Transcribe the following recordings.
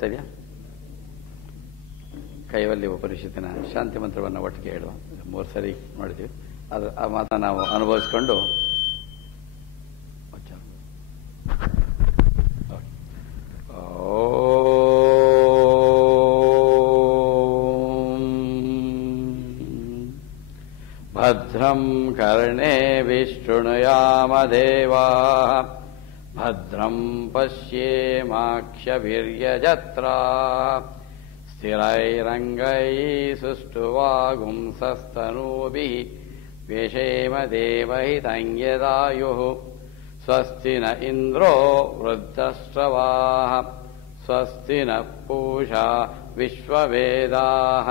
ಸರಿಯಾ? ಕೈವಲ್ಯ ಉಪನಿಷತ್ತಿನ ಶಾಂತಿ ಮಂತ್ರವನ್ನು ಒಟ್ಟಿಗೆ ಹೇಳುವ. 3 ಸರಿ ಮಾಡಿದ್ದೀವಿ. ಅದು ಆ ಮಾತನ್ನು ನಾವು ಅನುಭವಿಸ್ಕೊಂಡು ಭದ್ರಂ ಕರ್ಣೇಭಿಃ ಶೃಣುಯಾಮದೇವಾಃ ಭದ್ರಂ ಪಶ್ಯೇಮಾಕ್ಷಭಿರ್ಯಜತ್ರಾಃ ಸ್ಥಿರೈರಂಗೈಃ ಸುಷ್ಠುವಾಗುಂಸಸ್ತನೂಭಿಃ ವ್ಯಶೇಮ ದೇವಹಿತಂ ಯದಾಯುಃ ಸ್ವಸ್ತಿ ನ ಇಂದ್ರೋ ವೃद्धಶ್ರವಾಃ ಸ್ವಸ್ತಿ ನಃ ಪೂಷಾ ವಿಶ್ವವೇದಾಃ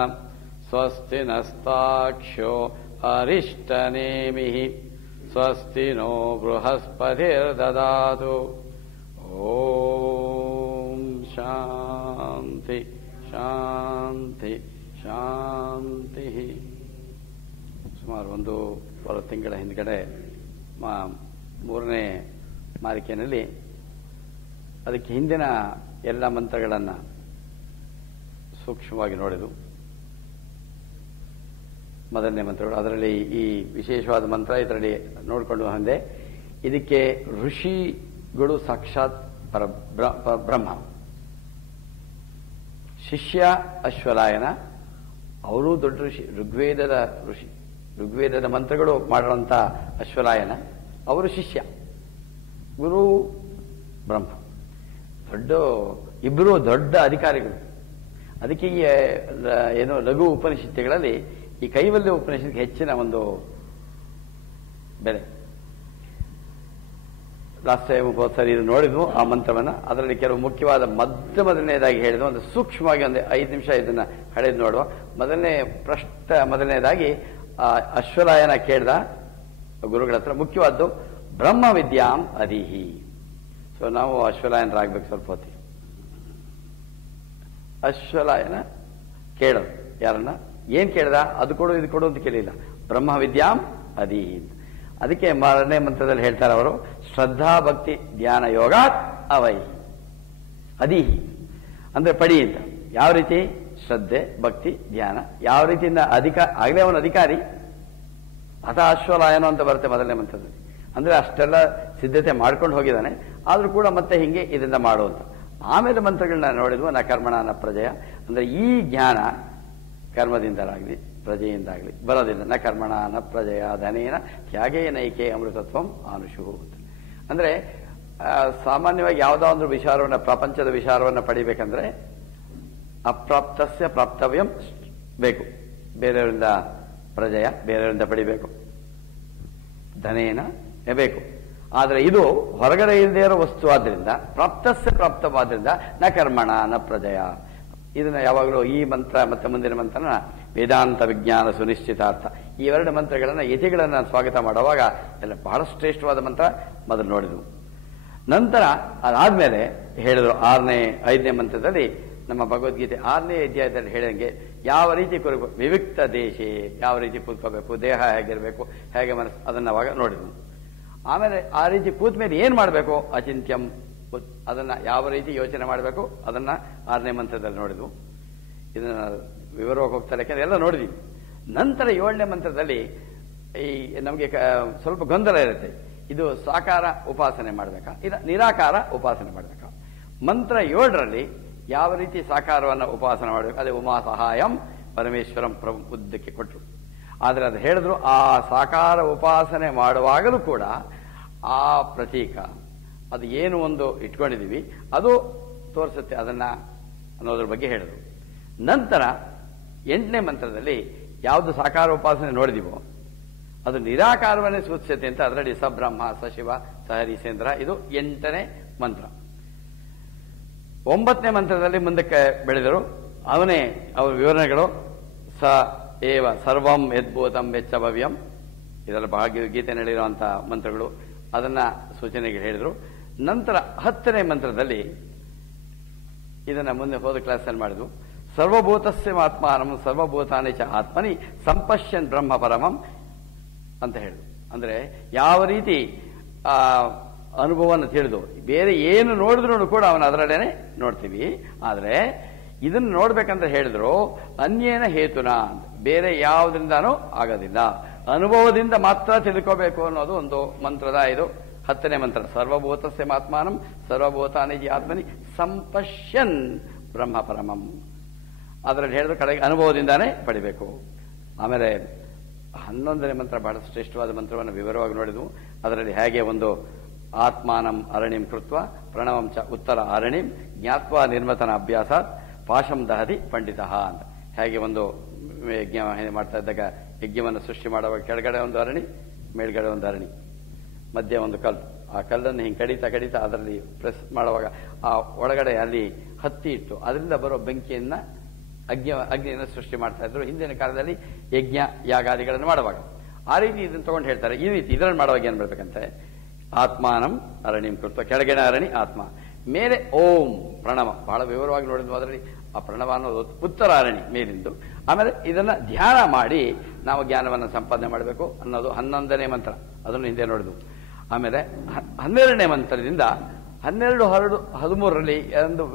ಸ್ವಸ್ತಿ ನಸ್ತಾಕ್ಷ್ಯೋ ಅರಿಷ್ಟನೇಮಿಃ ಸ್ವಸ್ತಿ ನೋ ಬೃಹಸ್ಪತಿರ್ದದಾತು. ಓಂ ಶಾಂತಿ ಶಾಂತಿ ಶಾಂತಿ. ಸುಮಾರು 1 ತಿಂಗಳ ಹಿಂದ್ಗಡೆ 3ನೇ ಮಾಲಿಕೆಯಲ್ಲಿ ಅದಕ್ಕೆ ಹಿಂದಿನ ಎಲ್ಲ ಮಂತ್ರಗಳನ್ನು ಸೂಕ್ಷ್ಮವಾಗಿ ನೋಡಿದು. ಮೊದಲನೇ ಮಂತ್ರಗಳು, ಅದರಲ್ಲಿ ಈ ವಿಶೇಷವಾದ ಮಂತ್ರ ಇದರಲ್ಲಿ ನೋಡಿಕೊಂಡು ಬಂದೆ. ಇದಕ್ಕೆ ಋಷಿಗಳು ಸಾಕ್ಷಾತ್ ಬ್ರಹ್ಮ, ಶಿಷ್ಯ ಅಶ್ವಲಾಯನ, ಅವರು ದೊಡ್ಡ ಋಷಿ, ಋಗ್ವೇದದ ಋಷಿ, ಋಗ್ವೇದದ ಮಂತ್ರಗಳು ಮಾಡುವಂಥ ಅಶ್ವಲಾಯನ ಅವರು ಶಿಷ್ಯ, ಗುರು ಬ್ರಹ್ಮ, ಇಬ್ಬರು ದೊಡ್ಡ ಅಧಿಕಾರಿಗಳು. ಅದಕ್ಕೆ ಈ ಏನು ಲಘು ಉಪನಿಷತ್ತುಗಳಲ್ಲಿ ಈ ಕೈವಲ್ಯ ಉಪನಿಷತ್ತಿಗೆ ಹೆಚ್ಚಿನ ಒಂದು ಬೆಲೆ. ಲಾಸ್ಟ್ ಟೈಮ್ ಸರಿ ಇದು ನೋಡಿದ್ವು ಆ ಮಂತ್ರವನ್ನು. ಅದರಲ್ಲಿ ಕೆಲವು ಮುಖ್ಯವಾದ ಮೊದಲನೇದಾಗಿ ಹೇಳಿದ್ವು, ಒಂದು ಸೂಕ್ಷ್ಮವಾಗಿ ಒಂದು 5 ನಿಮಿಷ ಇದನ್ನ ಹಳೆದು ನೋಡುವ. ಮೊದಲನೇದಾಗಿ ಅಶ್ವಲಾಯನ ಕೇಳ್ದ ಗುರುಗಳ ಹತ್ರ, ಮುಖ್ಯವಾದ್ದು ಬ್ರಹ್ಮ ವಿದ್ಯಾಂ ಅಧೀಹಿ. ಸೊ ನಾವು ಅಶ್ವಲಾಯನರಾಗಬೇಕು ಸ್ವಲ್ಪ ಹೊತ್ತಿಗೆ. ಅಶ್ವಲಾಯನ ಕೇಳೋದು ಯಾರನ್ನ, ಏನ್ ಕೇಳ್ದ, ಅದು ಕೊಡು ಇದು ಕೊಡು ಅಂತ ಕೇಳಿಲ್ಲ, ಬ್ರಹ್ಮ ವಿದ್ಯಾಂ ಅಧೀಹಿ. ಅದಕ್ಕೆ 2ನೇ ಮಂತ್ರದಲ್ಲಿ ಹೇಳ್ತಾರೆ ಅವರು, ಶ್ರದ್ಧಾ ಭಕ್ತಿ ಧ್ಯಾನ ಯೋಗಾತ್ ಅವೈ ಅಧೀಹಿ ಅಂದ್ರೆ ಪಡಿ ಅಂತ. ಯಾವ ರೀತಿ ಶ್ರದ್ಧೆ ಭಕ್ತಿ ಧ್ಯಾನ, ಯಾವ ರೀತಿಯಿಂದ ಆಗಲೇ ಅವನು ಅಧಿಕಾರಿ. ಅಥ ಅಶ್ವಲಾಯನ ಅಂತ ಬರುತ್ತೆ 1ನೇ ಮಂತ್ರದಲ್ಲಿ. ಅಂದ್ರೆ ಅಷ್ಟೆಲ್ಲ ಸಿದ್ಧತೆ ಮಾಡ್ಕೊಂಡು ಹೋಗಿದ್ದಾನೆ, ಆದ್ರೂ ಕೂಡ ಮತ್ತೆ ಹಿಂಗೆ ಇದರಿಂದ ಮಾಡುವಂತ. ಆಮೇಲೆ ಮಂತ್ರಗಳನ್ನ ನೋಡಿದ್ವು, ನ ಕರ್ಮಣ ನ ಪ್ರಜೆಯ, ಅಂದ್ರೆ ಈ ಜ್ಞಾನ ಕರ್ಮದಿಂದಲಾಗಲಿ ಪ್ರಜೆಯಿಂದಾಗಲಿ ಬರೋದಿಲ್ಲ. ನ ಕರ್ಮಣ ನ ಪ್ರಜೆಯ ಧನೇನ ತ್ಯಾಗೇ ನೈಕೆ ಅಮೃತತ್ವಂ ಆನುಷು. ಅಂದ್ರೆ ಸಾಮಾನ್ಯವಾಗಿ ಯಾವುದೋ ಒಂದು ವಿಚಾರವನ್ನ, ಪ್ರಪಂಚದ ವಿಚಾರವನ್ನ ಪಡಿಬೇಕಂದ್ರೆ ಅಪ್ರಾಪ್ತಸ್ಯ ಪ್ರಾಪ್ತವ್ಯಂ ಬೇಕು, ಬೇರೆಯವರಿಂದ ಪ್ರಜೆಯ, ಬೇರೆಯವರಿಂದ ಪಡಿಬೇಕು, ಧನೇನ ಬೇಕು. ಆದರೆ ಇದು ಹೊರಗಡೆ ಇಲ್ಲದೆ ಇರೋ ವಸ್ತು ಆದ್ರಿಂದ, ಪ್ರಾಪ್ತಸ್ಯ ಪ್ರಾಪ್ತವಾದ್ರಿಂದ ನ ಕರ್ಮಣ ನ ಪ್ರಜೆಯ. ಇದನ್ನ ಯಾವಾಗಲೂ ಈ ಮಂತ್ರ ಮತ್ತೆ ಮುಂದಿನ ಮಂತ್ರನ ವೇದಾಂತ ವಿಜ್ಞಾನ ಸುನಿಶ್ಚಿತಾರ್ಥ, ಈ 2 ಮಂತ್ರಗಳನ್ನ ಯತಿಗಳನ್ನ ಸ್ವಾಗತ ಮಾಡುವಾಗ ಎಲ್ಲ ಬಹಳ ಶ್ರೇಷ್ಠವಾದ ಮಂತ್ರ ಮೊದಲು ನೋಡಿದ್ವು. ನಂತರ ಅದಾದ್ಮೇಲೆ ಹೇಳಿದ್ರು 5ನೇ ಮಂತ್ರದಲ್ಲಿ, ನಮ್ಮ ಭಗವದ್ಗೀತೆ 6ನೇ ಅಧ್ಯಾಯದಲ್ಲಿ ಹೇಳಿದಂಗೆ ಯಾವ ರೀತಿ ವಿವಿಕ್ತ ದೇಶೇ ಯಾವ ರೀತಿ ಕೂತ್ಕೋಬೇಕು, ದೇಹ ಹೇಗಿರಬೇಕು, ಹೇಗೆ ಮನಸ್ಸು, ಅದನ್ನ ಅವಾಗ ನೋಡಿದ್ವು. ಆಮೇಲೆ ಆ ರೀತಿ ಕೂತ ಮೇಲೆ ಏನ್ ಮಾಡಬೇಕು, ಅಚಿಂತ್ಯಂ, ಅದನ್ನ ಯಾವ ರೀತಿ ಯೋಚನೆ ಮಾಡಬೇಕು, ಅದನ್ನ 6ನೇ ಮಂತ್ರದಲ್ಲಿ ನೋಡಿದ್ವು. ಇದನ್ನ ವಿವರವಾಗಿ ಹೋಗ್ತಾರೆ, ಯಾಕಂದ್ರೆ ಎಲ್ಲ ನೋಡಿದೀವಿ. ನಂತರ 7ನೇ ಮಂತ್ರದಲ್ಲಿ ಈ ನಮಗೆ ಸ್ವಲ್ಪ ಗೊಂದಲ ಇರುತ್ತೆ, ಇದು ಸಾಕಾರ ಉಪಾಸನೆ ಮಾಡಬೇಕಾ, ಇದು ನಿರಾಕಾರ ಉಪಾಸನೆ ಮಾಡಬೇಕಾ. ಮಂತ್ರ 7ರಲ್ಲಿ ಯಾವ ರೀತಿ ಸಾಕಾರವನ್ನು ಉಪಾಸನೆ ಮಾಡಬೇಕು, ಅದೇ ಉಮಾ ಸಹಾಯಂ ಪರಮೇಶ್ವರಂ ಉದ್ದಕ್ಕೆ ಕೊಟ್ಟರು. ಆದರೆ ಅದು ಹೇಳಿದ್ರು, ಆ ಸಾಕಾರ ಉಪಾಸನೆ ಮಾಡುವಾಗಲೂ ಕೂಡ ಆ ಪ್ರತೀಕ, ಅದು ಏನು ಒಂದು ಇಟ್ಕೊಂಡಿದೀವಿ ಅದು ತೋರಿಸುತ್ತೆ ಅದನ್ನ ಅನ್ನೋದ್ರ ಬಗ್ಗೆ ಹೇಳಿದ್ರು. ನಂತರ 8ನೇ ಮಂತ್ರದಲ್ಲಿ ಯಾವುದು ಸಾಕಾರ ಉಪಾಸನೆ ನೋಡಿದೀವೋ ಅದು ನಿರಾಕಾರವನ್ನೇ ಸೂಚಿಸುತ್ತೆ ಅಂತ, ಅದರಲ್ಲಿ ಸಬ್ರಹ್ಮ ಸಶಿವ ಸಹರಿಸೇಂದ್ರ, ಇದು 8ನೇ ಮಂತ್ರ. 9ನೇ ಮಂತ್ರದಲ್ಲಿ ಮುಂದಕ್ಕೆ ಬೆಳೆದರು, ಅವರ ವಿವರಣೆಗಳು ಸ ಏವ ಸರ್ವಂ ಯದ್ಭೂತಂ ವೆಚ್ಚ ಭವ್ಯಂ, ಇದೆಲ್ಲ ಭಾಗವದ್ಗೀತೆಯಲ್ಲಿರುವಂತಹ ಮಂತ್ರಗಳು, ಅದನ್ನ ಸೂಚನೆಗೆ ಹೇಳಿದರು. ನಂತರ 10ನೇ ಮಂತ್ರದಲ್ಲಿ ಇದನ್ನ ಮುಂದೆ ಹೋದ ಕ್ಲಾಸಲ್ಲಿ ಮಾಡಿದ್ವು, ಸರ್ವಭೂತಸ್ಯ ಆತ್ಮಾನಂ ಸರ್ವಭೂತಾನಿ ಚ ಆತ್ಮನಿ ಸಂಪಶ್ಯನ್ ಬ್ರಹ್ಮ ಪರಮಂ ಅಂತ ಹೇಳಿದ್ರು. ಅಂದ್ರೆ ಯಾವ ರೀತಿ ಅನುಭವವನ್ನು ತಿಳಿದು ಬೇರೆ ಏನು ನೋಡಿದ್ರು ಕೂಡ ಅವನ ಅದರಲ್ಲೇನೆ ನೋಡ್ತೀವಿ. ಆದರೆ ಇದನ್ನು ನೋಡ್ಬೇಕಂತ ಹೇಳಿದ್ರು ಅನ್ಯೇನ ಹೇತುನ, ಬೇರೆ ಯಾವುದರಿಂದಾನೂ ಆಗೋದಿಲ್ಲ, ಅನುಭವದಿಂದ ಮಾತ್ರ ತಿಳ್ಕೋಬೇಕು ಅನ್ನೋದು ಒಂದು ಮಂತ್ರದ ಇದು 10ನೇ ಮಂತ್ರ. ಸರ್ವಭೂತಸ್ಯ ಆತ್ಮಾನಂ ಸರ್ವಭೂತಾನಿ ಆತ್ಮನಿ ಸಂಪಶ್ಯನ್ ಬ್ರಹ್ಮ ಪರಮಂ. ಅದರಲ್ಲಿ ಹೇಳಿದ್ರು ಕಡೆಗೆ ಅನುಭವದಿಂದಾನೇ ಪಡಿಬೇಕು. ಆಮೇಲೆ 11ನೇ ಮಂತ್ರ ಬಹಳ ಶ್ರೇಷ್ಠವಾದ ಮಂತ್ರವನ್ನು ವಿವರವಾಗಿ ನೋಡಿದ್ವು. ಅದರಲ್ಲಿ ಹೇಗೆ ಒಂದು ಆತ್ಮಾನಂ ಅರಣಿಂ ಕೃತ್ವ ಪ್ರಣವಂ ಚ ಉತ್ತರ ಅರಣಿಂ ಜ್ಞಾತ್ವ ನಿರ್ಮತನ ಅಭ್ಯಾಸಾತ್ ಪಾಶಂ ದಹತಿ ಪಂಡಿತ ಅಂತ, ಹೇಗೆ ಒಂದು ಯಜ್ಞ ಮಾಡ್ತಾ ಇದ್ದಾಗ ಯಜ್ಞವನ್ನು ಸೃಷ್ಟಿ ಮಾಡುವಾಗ ಕೆಳಗಡೆ ಒಂದು ಅರಣಿ, ಮೇಲ್ಗಡೆ ಒಂದು ಅರಣಿ, ಮಧ್ಯೆ ಒಂದು ಕಲ್ಲು, ಆ ಕಲ್ಲನ್ನು ಹಿಂಗೆ ಕಡಿತಾ ಅದರಲ್ಲಿ ಪ್ರೆಸ್ ಮಾಡುವಾಗ ಆ ಒಳಗಡೆ ಅಲ್ಲಿ ಹತ್ತಿ ಇಟ್ಟು ಅದರಿಂದ ಬರೋ ಬೆಂಕಿಯನ್ನ ಅಗ್ನಿಯನ್ನು ಸೃಷ್ಟಿ ಮಾಡ್ತಾ ಇದ್ರು ಹಿಂದಿನ ಕಾಲದಲ್ಲಿ ಯಜ್ಞ ಯಾಗಾದಿಗಳನ್ನು ಮಾಡುವಾಗ. ಆ ರೀತಿ ಇದನ್ನು ತಗೊಂಡು ಹೇಳ್ತಾರೆ. ಈ ರೀತಿ ಇದನ್ನು ಮಾಡುವಾಗ ಏನ್ ಬರ್ಬೇಕಂತೆ, ಆತ್ಮಾನಂ ಅರಣಿಂ ಕೃತ್ವ, ಕೆಳಗಿನ ಅರಣಿ ಆತ್ಮ, ಮೇಲೆ ಓಂ ಪ್ರಣವ, ಬಹಳ ವಿವರವಾಗಿ ನೋಡಿದ್ವು ಅದರಲ್ಲಿ. ಆ ಪ್ರಣವ ಅನ್ನೋದು ಉತ್ತರ ಅರಣಿ ಮೇಲಿಂದು. ಆಮೇಲೆ ಇದನ್ನ ಧ್ಯಾನ ಮಾಡಿ ನಾವು ಜ್ಞಾನವನ್ನು ಸಂಪಾದನೆ ಮಾಡಬೇಕು ಅನ್ನೋದು 11ನೇ ಮಂತ್ರ, ಅದನ್ನು ಹಿಂದೆ ನೋಡಿದ್ವು. ಆಮೇಲೆ 12ನೇ ಮಂತ್ರದಿಂದ 12, 13ರಲ್ಲಿ ಒಂದು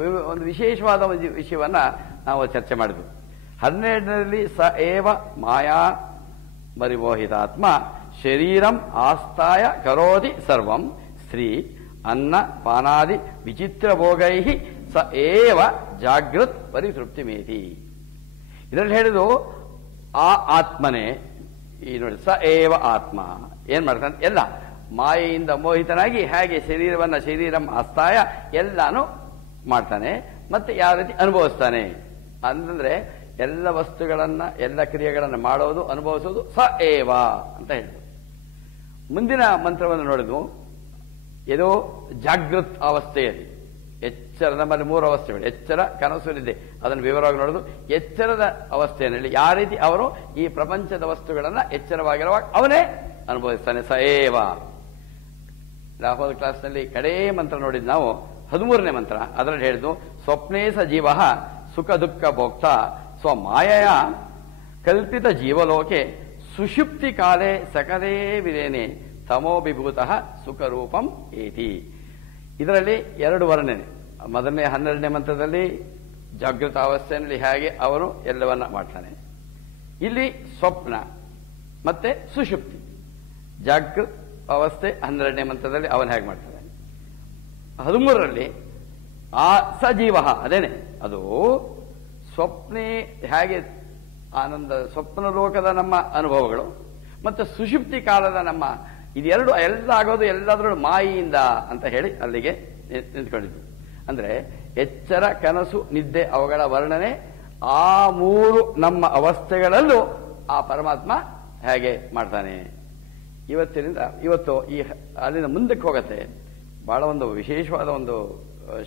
ವಿಶೇಷವಾದ ಒಂದು ವಿಷಯವನ್ನ ನಾವು ಚರ್ಚೆ ಮಾಡಿದ್ವು. 12ರಲ್ಲಿ ಸ ಏವ ಮಾಯಾ ಪರಿಮೋಹಿತಾತ್ಮ ಶರೀರಂ ಆಸ್ಥಾಯ ಕರೋತಿ ಸರ್ವಂ ಸ್ತ್ರೀ ಅನ್ನ ಪಾನಾದಿ ವಿಚಿತ್ರ ಭೋಗೈ ಸ ಏವ ಜಾಗೃತ್ ಪರಿತೃಪ್ತಿ ಮೇತಿ. ಇದರಲ್ಲಿ ಹೇಳಿದು ಆ ಆತ್ಮನೇ, ಈ ನೋಡಿ ಸ ಏವ ಆತ್ಮ ಏನ್ ಮಾಡ್ತಾನೆ, ಎಲ್ಲ ಮಾಯೆಯಿಂದ ಮೋಹಿತನಾಗಿ ಹೇಗೆ ಶರೀರಂ ಆಸ್ಥಾಯ ಎಲ್ಲಾನು ಮಾಡ್ತಾನೆ, ಮತ್ತೆ ಯಾವ ರೀತಿ ಅನುಭವಿಸ್ತಾನೆ ಅಂತಂದ್ರೆ ಎಲ್ಲ ವಸ್ತುಗಳನ್ನ ಎಲ್ಲ ಕ್ರಿಯೆಗಳನ್ನು ಮಾಡೋದು ಅನುಭವಿಸೋದು ಸ ಏವ ಅಂತ ಹೇಳಿದ್ರು. ಮುಂದಿನ ಮಂತ್ರವನ್ನು ನೋಡಿದ್ವು. ಇದು ಜಾಗೃತ್ ಅವಸ್ಥೆಯಲ್ಲಿ ಎಚ್ಚರ, ನಮ್ಮಲ್ಲಿ 3 ಅವಸ್ಥೆಗಳು, ಎಚ್ಚರ ಕನಸು ನಿದ್ದೆ, ಅದನ್ನು ವಿವರವಾಗಿ ನೋಡೋದು. ಎಚ್ಚರದ ಅವಸ್ಥೆಯಲ್ಲಿ ಯಾವ ರೀತಿ ಅವರು ಈ ಪ್ರಪಂಚದ ವಸ್ತುಗಳನ್ನ ಎಚ್ಚರವಾಗಿರುವಾಗ ಅವನೇ ಅನುಭವಿಸ್ತಾನೆ ಸ ಏವ. ಹೋದ ಕ್ಲಾಸ್ನಲ್ಲಿ ಕಡೇ ಮಂತ್ರ ನೋಡಿದ್ ನಾವು 13ನೇ ಮಂತ್ರ. ಅದರಲ್ಲಿ ಹೇಳಿದ್ದು ಸ್ವಪ್ನೇ ಸ ಜೀವ ಸುಖ ದುಃಖ ಭೋಕ್ತ ಸ್ವಮಾಯಯ ಕಲ್ಪಿತ ಜೀವಲೋಕೆ ಸುಷುಪ್ತಿ ಕಾಲೇ ಸಕಲೇ ವಿಲೇನೆ ತಮೋಭಿಭೂತ ಸುಖರೂಪಂ ಏತಿ. ಇದರಲ್ಲಿ 2 ವರ್ಣನೆ. ಮೊದಲನೇ 12ನೇ ಮಂತ್ರದಲ್ಲಿ ಜಾಗೃತ ಅವಸ್ಥೆಯಲ್ಲಿ ಹೇಗೆ ಅವನು ಎಲ್ಲವನ್ನ ಮಾಡ್ತಾನೆ, ಇಲ್ಲಿ ಸ್ವಪ್ನ ಮತ್ತೆ ಸುಷುಪ್ತಿ. ಜಾಗೃತ ಅವಸ್ಥೆ 12ನೇ ಮಂತ್ರದಲ್ಲಿ ಅವನು ಹೇಗೆ ಮಾಡ್ತಾನೆ. 13ರಲ್ಲಿ ಆ ಸಜೀವ, ಅದೇನೆ ಅದು ಸ್ವಪ್ನೇ ಹೇಗೆ ಆನಂದ ಸ್ವಪ್ನ ಲೋಕದ ನಮ್ಮ ಅನುಭವಗಳು ಮತ್ತು ಸುಷುಪ್ತಿ ಕಾಲದ ನಮ್ಮ ಇದೆರಡು ಎಲ್ಲ ಆಗೋದು ಎಲ್ಲಾದ್ರೂ ಮಾಯಿಯಿಂದ ಅಂತ ಹೇಳಿ ಅಲ್ಲಿಗೆ ನಿಂತ್ಕೊಂಡಿದ್ವಿ. ಅಂದ್ರೆ ಎಚ್ಚರ ಕನಸು ನಿದ್ದೆ ಅವುಗಳ ವರ್ಣನೆ, ಆ 3 ನಮ್ಮ ಅವಸ್ಥೆಗಳಲ್ಲೂ ಆ ಪರಮಾತ್ಮ ಹೇಗೆ ಮಾಡ್ತಾನೆ. ಇವತ್ತು ಈ ಅಲ್ಲಿಂದ ಮುಂದಕ್ಕೆ ಹೋಗತ್ತೆ. ಬಹಳ ಒಂದು ವಿಶೇಷವಾದ ಒಂದು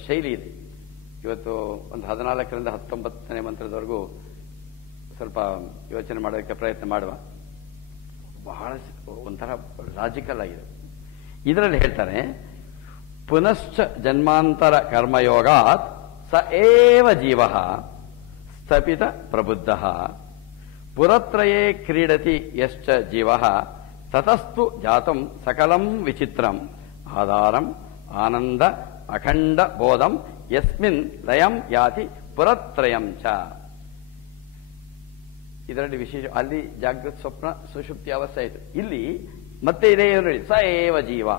ಶೈಲಿ ಇದೆ. ಇವತ್ತು ಒಂದು 14ರಿಂದ 19ನೇ ಮಂತ್ರದವರೆಗೂ ಸ್ವಲ್ಪ ಯೋಚನೆ ಮಾಡೋದಕ್ಕೆ ಪ್ರಯತ್ನ ಮಾಡುವ. ಬಹಳ ಒಂಥರ ಲಾಜಿಕಲ್ ಆಗಿದೆ. ಇದರಲ್ಲಿ ಹೇಳ್ತಾರೆ, ಪುನಶ್ಚ ಜನ್ಮಾಂತರ ಕರ್ಮಯೋಗಾತ್ ಸ ಏವ ಜೀವ ಸ್ಥಪಿತ ಪ್ರಬುದ್ಧ ಪುರತ್ರಯೇ ಕ್ರೀಡತಿ ಯಶ್ಚ ಜೀವ ತತಸ್ತು ಜಾತಂ ಸಕಲಂ ವಿಚಿತ್ರಂ ಆಧಾರಂ ಆನಂದ ಅಖಂಡ ಬೋಧಂ ಯಸ್ಮಿನ್ ಲಯಂ ಯಾತಿ ಪುರತ್ರಯಂ ಚ. ಇದರಲ್ಲಿ ವಿಶೇಷ, ಅಲ್ಲಿ ಜಾಗೃತ ಸ್ವಪ್ನ ಸುಷುಪ್ತಿ ಅವಸ್ಥೆ ಆಯಿತು. ಇಲ್ಲಿ ಮತ್ತೆ ಇದೇ ನೋಡಿ ಸ ಏವ ಜೀವ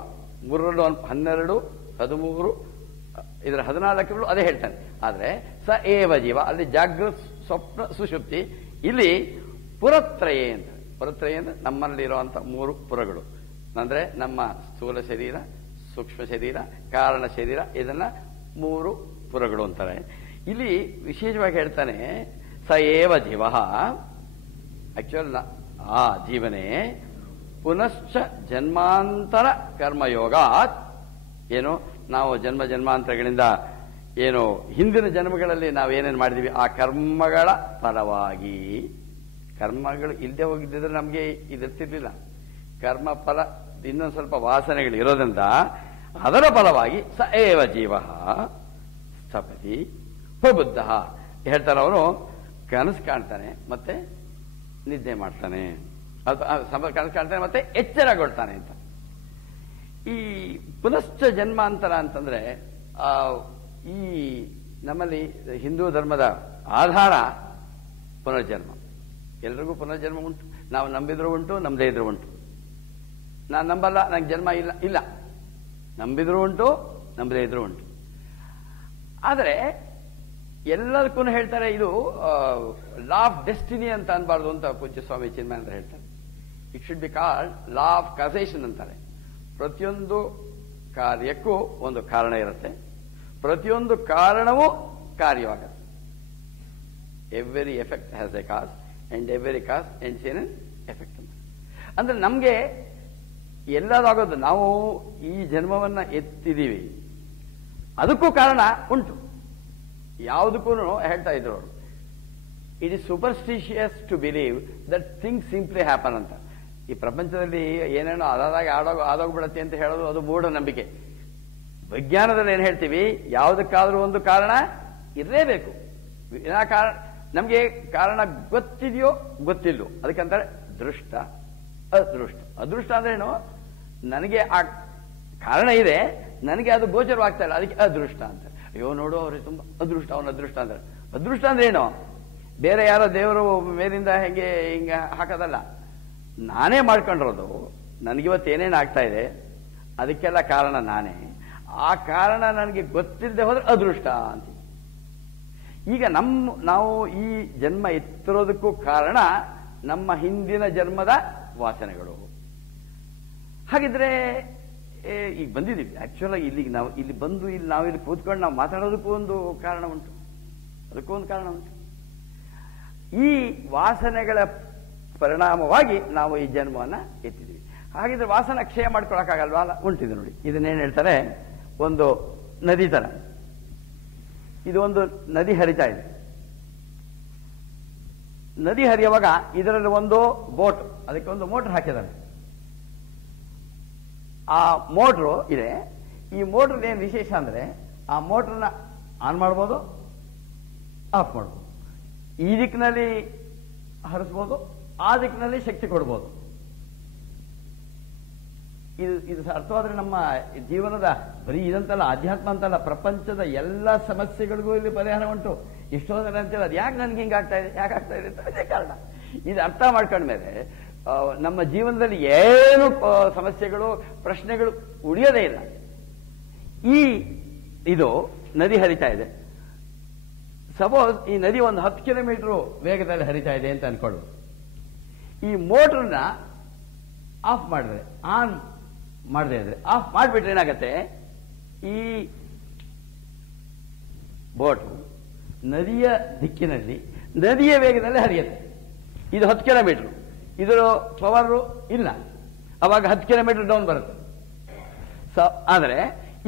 3, 12, 13, ಇದರ 14 ಅದೇ ಹೇಳ್ತಾನೆ. ಆದ್ರೆ ಸ ಏವ ಜೀವ ಅಲ್ಲಿ ಜಾಗೃತ ಸ್ವಪ್ನ ಸುಷುಪ್ತಿ, ಇಲ್ಲಿ ಪುರತ್ರಯೇ ಅಂತ. ಪುರತ್ರಯ ಅಂದ್ರೆ ನಮ್ಮಲ್ಲಿರುವಂತ 3 ಪುರಗಳು, ಅಂದ್ರೆ ನಮ್ಮ ಸ್ಥೂಲ ಶರೀರ, ಸೂಕ್ಷ್ಮ ಶರೀರ, ಕಾರಣ ಶರೀರ, ಇದನ್ನ 3 ಪುರಗಳು ಅಂತಾರೆ. ಇಲ್ಲಿ ವಿಶೇಷವಾಗಿ ಹೇಳ್ತಾನೆ ಸ ಏವ ಜೀವ, ಆಕ್ಚುಯಲ್ ಆ ಜೀವನೇ ಪುನಶ್ಚ ಜನ್ಮಾಂತರ ಕರ್ಮಯೋಗಾತ್, ಏನು ನಾವು ಜನ್ಮಾಂತರಗಳಿಂದ ಏನು ಹಿಂದಿನ ಜನ್ಮಗಳಲ್ಲಿ ನಾವೇನೇನು ಮಾಡಿದೀವಿ ಆ ಕರ್ಮಗಳ ಫಲವಾಗಿ, ಕರ್ಮಗಳು ಇಲ್ಲದೆ ಹೋಗಿದ್ದಿದ್ರೆ ನಮಗೆ ಇದಿರ್ತಿರ್ಲಿಲ್ಲ. ಕರ್ಮ ಫಲ ಇನ್ನೊಂದು ಸ್ವಲ್ಪ ವಾಸನೆಗಳು ಇರೋದ್ರಿಂದ ಅದರ ಫಲವಾಗಿ ಸ ಏವ ಜೀವ ಸ್ಥಪತಿ ಪ್ರಬುದ್ಧ. ಹೇಳ್ತಾರೆ ಅವನು ಕನಸು ಕಾಣ್ತಾನೆ ಮತ್ತೆ ನಿದ್ದೆ ಮಾಡ್ತಾನೆ, ಕನಸು ಕಾಣ್ತಾನೆ ಮತ್ತೆ ಎಚ್ಚರಗೊಳ್ತಾನೆ ಅಂತ. ಈ ಪುನಶ್ಚ ಜನ್ಮಾಂತರ ಅಂತಂದ್ರೆ ಈ ನಮ್ಮಲ್ಲಿ ಹಿಂದೂ ಧರ್ಮದ ಆಧಾರ ಪುನರ್ಜನ್ಮ. ಎಲ್ರಿಗೂ ಪುನರ್ಜನ್ಮ ಉಂಟು. ನಾವು ನಂಬಿದ್ರು ಉಂಟು, ನಂಬದೇ ಇದ್ರು ಉಂಟು. ನಾನು ನಂಬಲ್ಲ, ನಂಗೆ ಜನ್ಮ ಇಲ್ಲ ಇಲ್ಲ, ನಂಬಿದ್ರು ಉಂಟು, ನಂಬದೇ ಇದ್ರು ಉಂಟು. ಆದರೆ ಎಲ್ಲದಕ್ಕೂ ಹೇಳ್ತಾರೆ ಇದು ಲಾ ಆಫ್ ಡೆಸ್ಟಿನಿ ಅಂತ ಅನ್ಬಾರ್ದು ಅಂತ ಪೂಜ್ಯ ಸ್ವಾಮಿ ಚಿನ್ಮಯಾನಂದ ಹೇಳ್ತಾರೆ. It should be called law of causation ಅಂತಾರೆ. ಪ್ರತಿಯೊಂದು ಕಾರ್ಯಕ್ಕೂ ಒಂದು ಕಾರಣ ಇರುತ್ತೆ, ಪ್ರತಿಯೊಂದು ಕಾರಣವೂ ಕಾರ್ಯವಾಗುತ್ತೆ. Every effect has a cause and every cause ends in effect ಅಂತ. ಅಂದ್ರೆ ನಮ್ಗೆ ಎಲ್ಲದಾಗೋದು, ನಾವು ಈ ಜನ್ಮವನ್ನ ಎತ್ತಿದೀವಿ, ಅದಕ್ಕೂ ಕಾರಣ ಉಂಟು. ಯಾವುದಕ್ಕೂ ಹೇಳ್ತಾ ಇದ್ರು ಅವರು, it is superstitious to believe that things simply happen ಅಂತ. ಈ ಪ್ರಪಂಚದಲ್ಲಿ ಏನೇನೋ ಅದಾದಾಗ ಆದೋಗ್ಬಿಡತ್ತೆ ಅಂತ ಹೇಳೋದು ಅದು ಮೂಢನಂಬಿಕೆ. ವಿಜ್ಞಾನದಲ್ಲಿ ಏನ್ ಹೇಳ್ತೀವಿ, ಯಾವುದಕ್ಕಾದ್ರೂ ಒಂದು ಕಾರಣ ಇರಲೇಬೇಕು. ವಿನಾಕಾರಣ ನಮ್ಗೆ ಕಾರಣ ಗೊತ್ತಿದೆಯೋ ಗೊತ್ತಿಲ್ಲೋ ಅದಕ್ಕಂತಾರೆ ದೃಷ್ಟ ಅದೃಷ್ಟ. ಅದೃಷ್ಟ ಅಂದ್ರೇನು, ನನಗೆ ಆ ಕಾರಣ ಇದೆ, ನನಗೆ ಅದು ಗೋಚರವಾಗ್ತಾ ಇಲ್ಲ, ಅದಕ್ಕೆ ಅದೃಷ್ಟ ಅಂತ. ಅಯ್ಯೋ ನೋಡು ಅವ್ರಿಗೆ ತುಂಬಾ ಅದೃಷ್ಟ, ಅವನ ಅದೃಷ್ಟ ಅಂತಾರೆ. ಅದೃಷ್ಟ ಅಂದ್ರೆ ಏನು, ಬೇರೆ ಯಾರೋ ದೇವರು ಮೇಲಿಂದ ಹೆಂಗೆ ಹಿಂಗ ಹಾಕೋದಲ್ಲ, ನಾನೇ ಮಾಡ್ಕೊಂಡಿರೋದು. ನನಗಿವತ್ತು ಏನೇನು ಆಗ್ತಾ ಇದೆ ಅದಕ್ಕೆಲ್ಲ ಕಾರಣ ನಾನೇ. ಆ ಕಾರಣ ನನಗೆ ಗೊತ್ತಿಲ್ಲದೆ ಹೋದ್ರೆ ಅದೃಷ್ಟ ಅಂತ. ಈಗ ನಾವು ಈ ಜನ್ಮ ಎತ್ತಿರೋದಕ್ಕೂ ಕಾರಣ ನಮ್ಮ ಹಿಂದಿನ ಜನ್ಮದ ವಾಸನೆಗಳು. ಹಾಗಿದ್ರೆ ಈಗ ಬಂದಿದ್ದೀವಿ, ಆಕ್ಚುಲ್ ಆಗಿ ಇಲ್ಲಿಗೆ ನಾವು ಇಲ್ಲಿ ಬಂದು ಇಲ್ಲಿ ನಾವು ಇಲ್ಲಿ ಕೂತ್ಕೊಂಡು ನಾವು ಮಾತಾಡೋದಕ್ಕೂ ಒಂದು ಕಾರಣ ಉಂಟು, ಅದಕ್ಕೂ ಒಂದು ಕಾರಣ ಉಂಟು. ಈ ವಾಸನೆಗಳ ಪರಿಣಾಮವಾಗಿ ನಾವು ಈ ಜನ್ಮವನ್ನ ಎತ್ತಿದ್ದೀವಿ. ಹಾಗಿದ್ರೆ ವಾಸನ ಕ್ಷಯ ಮಾಡ್ಕೊಳಕ್ಕಾಗಲ್ವಾ? ಉಂಟಿದೆ ನೋಡಿ. ಇದನ್ನೇನು ಹೇಳ್ತಾರೆ, ಒಂದು ನದಿ ತರ. ಇದು ಒಂದು ನದಿ ಹರಿತಾ ಇದೆ. ನದಿ ಹರಿಯುವಾಗ ಇದರಲ್ಲಿ ಒಂದು ಬೋಟ್, ಅದಕ್ಕೆ ಒಂದು ಮೋಟರ್ ಹಾಕಿದ್ದಾರೆ. ಆ ಮೋಟ್ರು ಇದೆ. ಈ ಮೋಟರ್ ಏನು ವಿಶೇಷ ಅಂದ್ರೆ, ಆ ಮೋಟರ್ನ ಆನ್ ಮಾಡ್ಬೋದು, ಆಫ್ ಮಾಡ್ಬೋದು. ಈ ದಿಕ್ಕಿನಲ್ಲಿ ಹರಿಸ್ಬೋದು, ಆ ದಿಕ್ಕಿನಲ್ಲಿ ಶಕ್ತಿ ಕೊಡ್ಬೋದು. ಇದು ಅರ್ಥವಾದ್ರೆ ನಮ್ಮ ಜೀವನದ ಬರೀ ಇದಂತಲ್ಲ, ಅಧ್ಯಾತ್ಮ ಅಂತಲ್ಲ, ಪ್ರಪಂಚದ ಎಲ್ಲ ಸಮಸ್ಯೆಗಳಿಗೂ ಇಲ್ಲಿ ಪರಿಹಾರ ಉಂಟು. ಎಷ್ಟೋ ಜನ ಅಂತೇಳಿ ಅದು ಯಾಕೆ ನನ್ಗೆ ಹಿಂಗೆ ಆಗ್ತಾ ಇದೆ, ಯಾಕೆ ಆಗ್ತಾ ಇದೆ ಅಂತ ಅದೇ ಕಾರಣ. ಇದು ಅರ್ಥ ಮಾಡ್ಕೊಂಡ್ಮೇಲೆ ನಮ್ಮ ಜೀವನದಲ್ಲಿ ಏನು ಸಮಸ್ಯೆಗಳು ಪ್ರಶ್ನೆಗಳು ಉಳಿಯೋದೇ ಇಲ್ಲ. ಇದು ನದಿ ಹರಿತಾ ಇದೆ. ಸಪೋಸ್ ಈ ನದಿ ಒಂದು 10 ಕಿಲೋಮೀಟರ್ ವೇಗದಲ್ಲಿ ಹರಿತಾ ಇದೆ ಅಂತ ಅನ್ಕೊಳ್ಳು. ಈ ಮೋಟರ್ನ ಆಫ್ ಮಾಡಿದ್ರೆ, ಆನ್ ಮಾಡದೆ ಇದ್ರೆ, ಆಫ್ ಮಾಡಿಬಿಟ್ರೆ ಏನಾಗತ್ತೆ, ಈ ಬೋಟ್ ನದಿಯ ದಿಕ್ಕಿನಲ್ಲಿ ನದಿಯ ವೇಗದಲ್ಲಿ ಹರಿಯುತ್ತೆ. ಇದು 10 ಕಿಲೋಮೀಟರ್, ಇದರ ಪವರ್ ಇಲ್ಲ, ಅವಾಗ 10 ಕಿಲೋಮೀಟರ್ ಡೌನ್ ಬರುತ್ತೆ. ಆದರೆ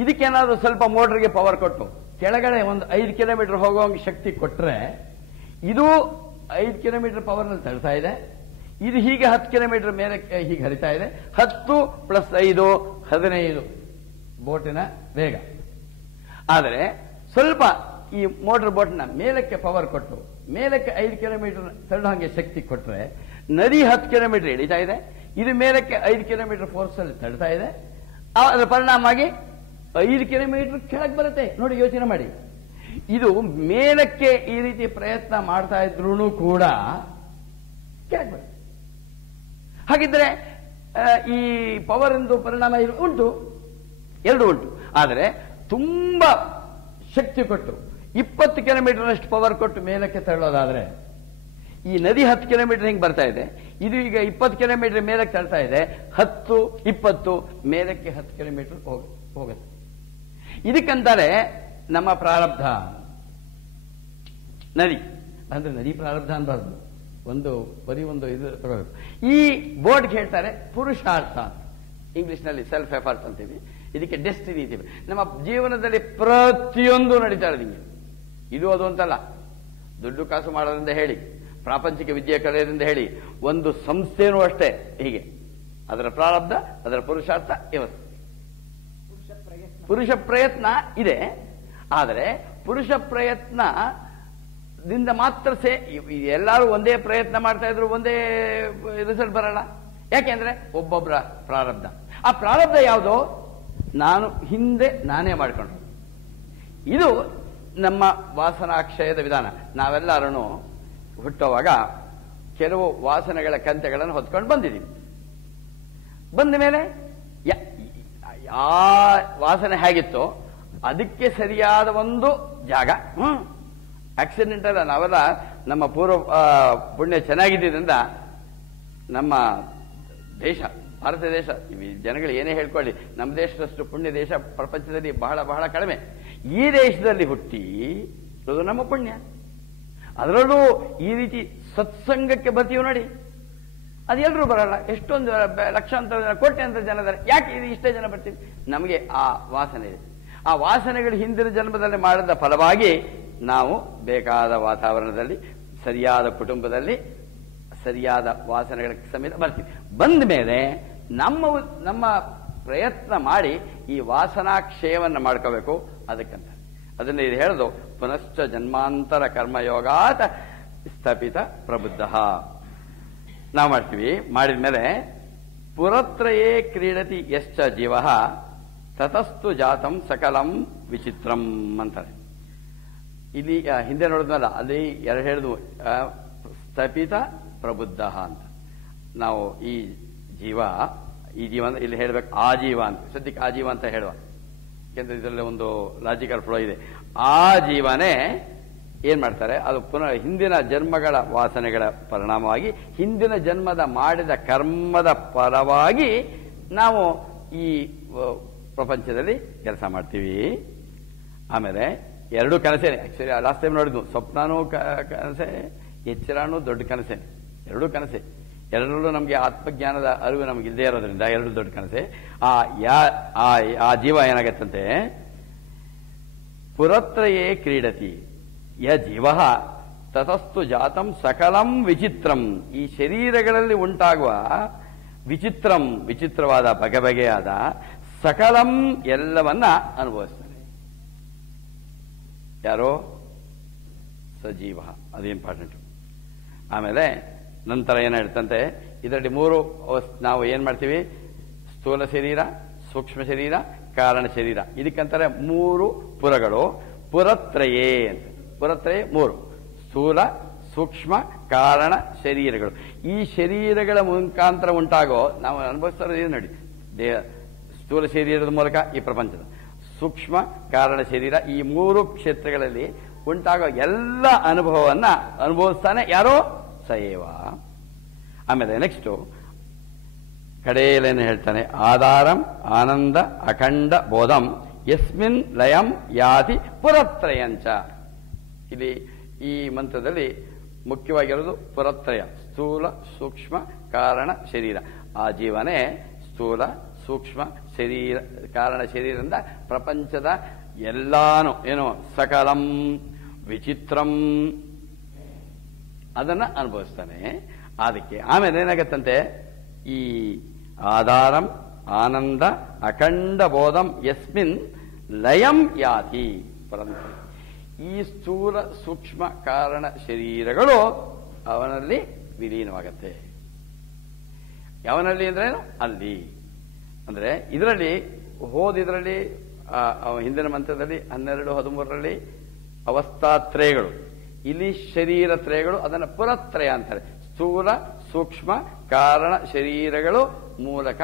ಇದಕ್ಕೇನಾದ್ರೂ ಸ್ವಲ್ಪ ಮೋಟರ್ಗೆ ಪವರ್ ಕೊಟ್ಟು ಕೆಳಗಡೆ ಒಂದು 5 ಕಿಲೋಮೀಟರ್ ಹೋಗುವಂಗೆ ಶಕ್ತಿ ಕೊಟ್ಟರೆ, ಇದು 5 ಕಿಲೋಮೀಟರ್ ಪವರ್ನಲ್ಲಿ ತಳ್ತಾ ಇದೆ, ಇದು ಹೀಗೆ 10 ಕಿಲೋಮೀಟರ್ ಮೇಲೆ ಹೀಗೆ ಹರಿತಾ ಇದೆ. 10 + 5 15 ಬೋಟಿನ ವೇಗ. ಆದರೆ ಸ್ವಲ್ಪ ಈ ಮೋಟರ್ ಬೋಟ್ನ ಮೇಲಕ್ಕೆ ಪವರ್ ಕೊಟ್ಟು ಮೇಲಕ್ಕೆ 5 ಕಿಲೋಮೀಟರ್ ತಳ್ಳು ಹಾಗೆ ಶಕ್ತಿ ಕೊಟ್ಟರೆ, ನದಿ 10 ಕಿಲೋಮೀಟರ್ ಇಳಿತಾ ಇದೆ, ಇದು ಮೇಲಕ್ಕೆ 5 ಕಿಲೋಮೀಟರ್ ಫೋರ್ಸ್ ಅಲ್ಲಿ ತಳ್ತಾ ಇದೆ. ಅದರ ಪರಿಣಾಮವಾಗಿ 5 ಕಿಲೋಮೀಟರ್ ಕೆಳಗೆ ಬರುತ್ತೆ. ನೋಡಿ, ಯೋಚನೆ ಮಾಡಿ. ಇದು ಮೇಲಕ್ಕೆ ಈ ರೀತಿ ಪ್ರಯತ್ನ ಮಾಡ್ತಾ ಇದ್ರೂ ಕೂಡ ಕೆಳಗೆ ಬರುತ್ತೆ. ಹಾಗಿದ್ರೆ ಈ ಪವರ್ ಎಂದು ಪರಿಣಾಮ ಉಂಟು, ಎರಡು ಉಂಟು. ಆದರೆ ತುಂಬಾ ಶಕ್ತಿ ಕೊಟ್ಟು 20 ಕಿಲೋಮೀಟರ್ ಅಷ್ಟು ಪವರ್ ಕೊಟ್ಟು ಮೇಲಕ್ಕೆ ತಳ್ಳೋದಾದ್ರೆ, ಈ ನದಿ 10 ಕಿಲೋಮೀಟರ್ ಹಿಂಗೆ ಬರ್ತಾ ಇದೆ, ಇದು ಈಗ 20 ಕಿಲೋಮೀಟರ್ ಮೇಲಕ್ಕೆ ತಳ್ತಾ ಇದೆ. 10 20 ಮೇಲಕ್ಕೆ 10 ಕಿಲೋಮೀಟರ್ ಹೋಗುತ್ತೆ. ಇದಕ್ಕಂತಾರೆ ನಮ್ಮ ಪ್ರಾರಬ್ಧ. ನದಿ ಅಂದ್ರೆ ನದಿ ಪ್ರಾರಬ್ಧ ಅನ್ಬಾರ್ದು, ಬರೀ ಒಂದು ಇದು ತಗೋಬೇಕು. ಈ ಬೋರ್ಡ್ಗೆ ಹೇಳ್ತಾರೆ ಪುರುಷಾರ್ಥ, ಇಂಗ್ಲಿಷ್ನಲ್ಲಿ ಸೆಲ್ಫ್ ಎಫರ್ಟ್ ಅಂತೀವಿ, ಇದಕ್ಕೆ ಡೆಸ್ಟಿನಿ ಅಂತೀವಿ. ನಮ್ಮ ಜೀವನದಲ್ಲಿ ಪ್ರತಿಯೊಂದು ನಡೀತಾ ಇರೋದು ಹಿಂಗೆ. ಇದು ಅದು ಅಂತಲ್ಲ, ದುಡ್ಡು ಕಾಸು ಮಾಡೋದ್ರಿಂದ ಹೇಳಿ, ಪ್ರಾಪಂಚಿಕ ವಿದ್ಯೆ ಕಲಿಯೋದ್ರಿಂದ ಹೇಳಿ, ಒಂದು ಸಂಸ್ಥೆನೂ ಅಷ್ಟೇ ಹೀಗೆ. ಅದರ ಪ್ರಾರಬ್ಧ, ಅದರ ಪುರುಷಾರ್ಥ ಇವತ್ತು. ಪುರುಷ ಪ್ರಯತ್ನ ಇದೆ, ಆದರೆ ಪುರುಷ ಪ್ರಯತ್ನದಿಂದ ಮಾತ್ರ ಎಲ್ಲರೂ ಒಂದೇ ಪ್ರಯತ್ನ ಮಾಡ್ತಾ ಇದ್ರು ಒಂದೇ ರಿಸಲ್ಟ್ ಬರಲ್ಲ. ಯಾಕೆಂದ್ರೆ ಒಬ್ಬೊಬ್ಬರ ಪ್ರಾರಬ್ಧ. ಆ ಪ್ರಾರಬ್ಧ ಯಾವುದೋ ನಾನು ಹಿಂದೆ ನಾನೇ ಮಾಡಿಕೊಂಡು. ಇದು ನಮ್ಮ ವಾಸನಾಕ್ಷಯದ ವಿಧಾನ. ನಾವೆಲ್ಲರೂ ಹುಟ್ಟುವಾಗ ಕೆಲವು ವಾಸನೆಗಳ ಕಂತೆಗಳನ್ನು ಹೊತ್ಕೊಂಡು ಬಂದಿದ್ದೀವಿ. ಬಂದ ಮೇಲೆ ಆ ವಾಸನೆ ಹೇಗಿತ್ತೋ ಅದಕ್ಕೆ ಸರಿಯಾದ ಒಂದು ಜಾಗ, ಆಕ್ಸಿಡೆಂಟ್ ಅಲ್ಲ, ನಾವೆಲ್ಲ ನಮ್ಮ ಪೂರ್ವ ಪುಣ್ಯ ಚೆನ್ನಾಗಿದ್ದರಿಂದ ನಮ್ಮ ದೇಶ, ಭಾರತ ದೇಶ, ಜನಗಳು ಏನೇ ಹೇಳ್ಕೊಳ್ಳಿ, ನಮ್ಮ ದೇಶದಷ್ಟು ಪುಣ್ಯ ದೇಶ ಪ್ರಪಂಚದಲ್ಲಿ ಬಹಳ ಬಹಳ ಕಡಿಮೆ. ಈ ದೇಶದಲ್ಲಿ ಹುಟ್ಟಿ ಅದು ನಮ್ಮ ಪುಣ್ಯ. ಅದರಲ್ಲೂ ಈ ರೀತಿ ಸತ್ಸಂಗಕ್ಕೆ ಬರ್ತೀವಿ ನೋಡಿ, ಅದು ಎಲ್ಲರೂ ಬರಲ್ಲ. ಎಷ್ಟೊಂದು ಲಕ್ಷಾಂತರ ಜನ, ಕೋಟ್ಯಾಂತರ ಜನ ಇದ್ದಾರೆ. ಯಾಕೆ ಇದು ಇಷ್ಟೇ ಜನ ಬರ್ತೀವಿ? ನಮಗೆ ಆ ವಾಸನೆ ಇದೆ. ಆ ವಾಸನೆಗಳು ಹಿಂದಿನ ಜನ್ಮದಲ್ಲಿ ಮಾಡಿದ ಫಲವಾಗಿ ನಾವು ಬೇಕಾದ ವಾತಾವರಣದಲ್ಲಿ, ಸರಿಯಾದ ಕುಟುಂಬದಲ್ಲಿ, ಸರಿಯಾದ ವಾಸನೆಗಳ ಸಮೇತ ಬರ್ತೀವಿ. ಬಂದ ಮೇಲೆ ನಮ್ಮ ಪ್ರಯತ್ನ ಮಾಡಿ ಈ ವಾಸನಾಕ್ಷಯವನ್ನು ಮಾಡ್ಕೋಬೇಕು. ಅದಕ್ಕಂತ ಅದನ್ನ ಇದು ಹೇಳೋದು, ಪುನಶ್ಚ ಜನ್ಮಾಂತರ ಕರ್ಮಯೋಗಾತ್ ಸ್ಥಪಿತ ಪ್ರಬುದ್ಧ. ನಾವು ಮಾಡ್ತೀವಿ. ಮಾಡಿದ ಮೇಲೆ ಪುರತ್ರಯೇ ಕ್ರೀಡತಿ ಯಶ್ಚ ಜೀವ ತತಸ್ತು ಜಾತಂ ಸಕಲಂ ವಿಚಿತ್ರಂ ಅಂತಾರೆ. ಇಲ್ಲಿ ಹಿಂದೆ ನೋಡಿದ್ಮೇಲೆ ಅಲ್ಲಿ ಎರಡು ಹೇಳಿದ್ವು, ಸ್ಥಪಿತ ಪ್ರಬುದ್ಧ ಅಂತ. ನಾವು ಈ ಜೀವ ಇಲ್ಲಿ ಹೇಳ್ಬೇಕು ಆ ಜೀವ ಅಂತ, ಸದ್ಯಕ್ಕೆ ಆ ಜೀವ ಅಂತ ಹೇಳುವ, ಯಾಕೆಂದ್ರೆ ಇದರಲ್ಲಿ ಒಂದು ಲಾಜಿಕಲ್ ಫ್ಲೋ ಇದೆ. ಆ ಜೀವನೇ ಏನ್ ಮಾಡ್ತಾರೆ, ಅದು ಪುನಃ ಹಿಂದಿನ ಜನ್ಮಗಳ ವಾಸನೆಗಳ ಪರಿಣಾಮವಾಗಿ, ಹಿಂದಿನ ಜನ್ಮದ ಮಾಡಿದ ಕರ್ಮದ ಫಲವಾಗಿ ನಾವು ಈ ಪ್ರಪಂಚದಲ್ಲಿ ಕೆಲಸ ಮಾಡ್ತೀವಿ. ಆಮೇಲೆ ಎರಡು ಕನಸೇನೆ. ಆಕ್ಚುಲಿ ಲಾಸ್ಟ್ ಟೈಮ್ ನೋಡಿದ್ವು, ಸ್ವಪ್ನನೂ ಕನಸೆ, ಎಚ್ಚರನೂ ದೊಡ್ಡ ಕನಸೇನೆ. ಎರಡೂ ಕನಸೆ. ಎರಡರಲ್ಲೂ ನಮಗೆ ಆತ್ಮಜ್ಞಾನದ ಅರಿವು ನಮ್ಗೆ ಇಲ್ಲದೆ ಇರೋದ್ರಿಂದ ಎರಡು ದೊಡ್ಡ ಕನಸೆ. ಆ ಜೀವ ಏನಾಗತ್ತಂತೆ, ಪುರತ್ರಯೇ ಕ್ರೀಡತಿ ಯ ಜೀವ ತತಸ್ತು ಜಾತಂ ಸಕಲಂ ವಿಚಿತ್ರಂ. ಈ ಶರೀರಗಳಲ್ಲಿ ಉಂಟಾಗುವ ವಿಚಿತ್ರವಾದ ಬಗೆಬಗೆಯಾದ ಸಕಲಂ ಎಲ್ಲವನ್ನ ಅನುಭವಿಸ್ತಾನೆ. ಯಾರೋ ಸಜೀವ, ಅದು ಇಂಪಾರ್ಟೆಂಟ್. ಆಮೇಲೆ ನಂತರ ಏನ್ ಹೇಳ್ತಂತೆ, ಇದರಲ್ಲಿ ಮೂರು ನಾವು ಏನ್ ಮಾಡ್ತೀವಿ, ಸ್ಥೂಲ ಶರೀರ, ಸೂಕ್ಷ್ಮ ಶರೀರ, ಕಾರಣ ಶರೀರ. ಇದಕ್ಕಂತಾರೆ ಮೂರು ಪುರಗಳು. ಪುರತ್ರಯೇ ಅಂತ. ಪುರತ್ರಯೇ ಮೂರು: ಸ್ಥೂಲ, ಸೂಕ್ಷ್ಮ, ಕಾರಣ ಶರೀರಗಳು. ಈ ಶರೀರಗಳ ಮುಖಾಂತರ ಉಂಟಾಗೋ ನಾವು ಅನುಭವಿಸ್ತಾ ಇರೋದು ನೋಡಿ, ಸ್ಥೂಲ ಶರೀರದ ಮೂಲಕ ಈ ಪ್ರಪಂಚದ, ಸೂಕ್ಷ್ಮ ಕಾರಣ ಶರೀರ, ಈ ಮೂರು ಕ್ಷೇತ್ರಗಳಲ್ಲಿ ಉಂಟಾಗೋ ಎಲ್ಲ ಅನುಭವವನ್ನ ಅನುಭವಿಸ್ತಾನೆ ಯಾರೋ ಸಯೇವ. ಆಮೇಲೆ ನೆಕ್ಸ್ಟ್ ಕಡೆಯಲ್ಲೇನು ಹೇಳ್ತಾನೆ, ಆಧಾರಂ ಆನಂದ ಅಖಂಡ ಬೋಧಂ ಯಸ್ಮಿನ್ ಲಯಂ ಯಾತಿ ಪುರತ್ರಯಂಚ. ಇಲ್ಲಿ ಈ ಮಂತ್ರದಲ್ಲಿ ಮುಖ್ಯವಾಗಿರೋದು ಪುರತ್ರಯ: ಸ್ಥೂಲ, ಸೂಕ್ಷ್ಮ, ಕಾರಣ ಶರೀರ. ಆ ಜೀವನೇ ಸ್ಥೂಲ, ಸೂಕ್ಷ್ಮ ಶರೀರ, ಕಾರಣ ಶರೀರದಿಂದ ಪ್ರಪಂಚದ ಎಲ್ಲಾನು ಏನು ಸಕಲಂ ವಿಚಿತ್ರಂ ಅದನ್ನ ಅನುಭವಿಸ್ತಾನೆ. ಅದಕ್ಕೆ ಆಮೇಲೆ ಏನಾಗತ್ತಂತೆ, ಈ ಆಧಾರಂ ಆನಂದ ಅಖಂಡ ಬೋಧಂ ಯಸ್ಮಿನ್ ಲಯಂ ಯಾತಿ ಪರಂತ. ಈ ಸ್ಥೂಲ, ಸೂಕ್ಷ್ಮ, ಕಾರಣ ಶರೀರಗಳು ಅವನಲ್ಲಿ ವಿಲೀನವಾಗತ್ತೆ. ಯಾವನಲ್ಲಿ ಅಂದ್ರೇನು? ಅಲ್ಲಿ. ಅಂದ್ರೆ ಇದರಲ್ಲಿ ಇದರಲ್ಲಿ ಹಿಂದಿನ ಮಂತ್ರದಲ್ಲಿ 12, 13ರಲ್ಲಿ ಅವಸ್ಥಾತ್ರಯಗಳು, ಇಲ್ಲಿ ಶರೀರ ತ್ರಯಗಳು, ಅದನ್ನು ಪುರತ್ರಯ ಅಂತಾರೆ. ಸ್ಥೂಲ, ಸೂಕ್ಷ್ಮ, ಕಾರಣ ಶರೀರಗಳು ಮೂಲಕ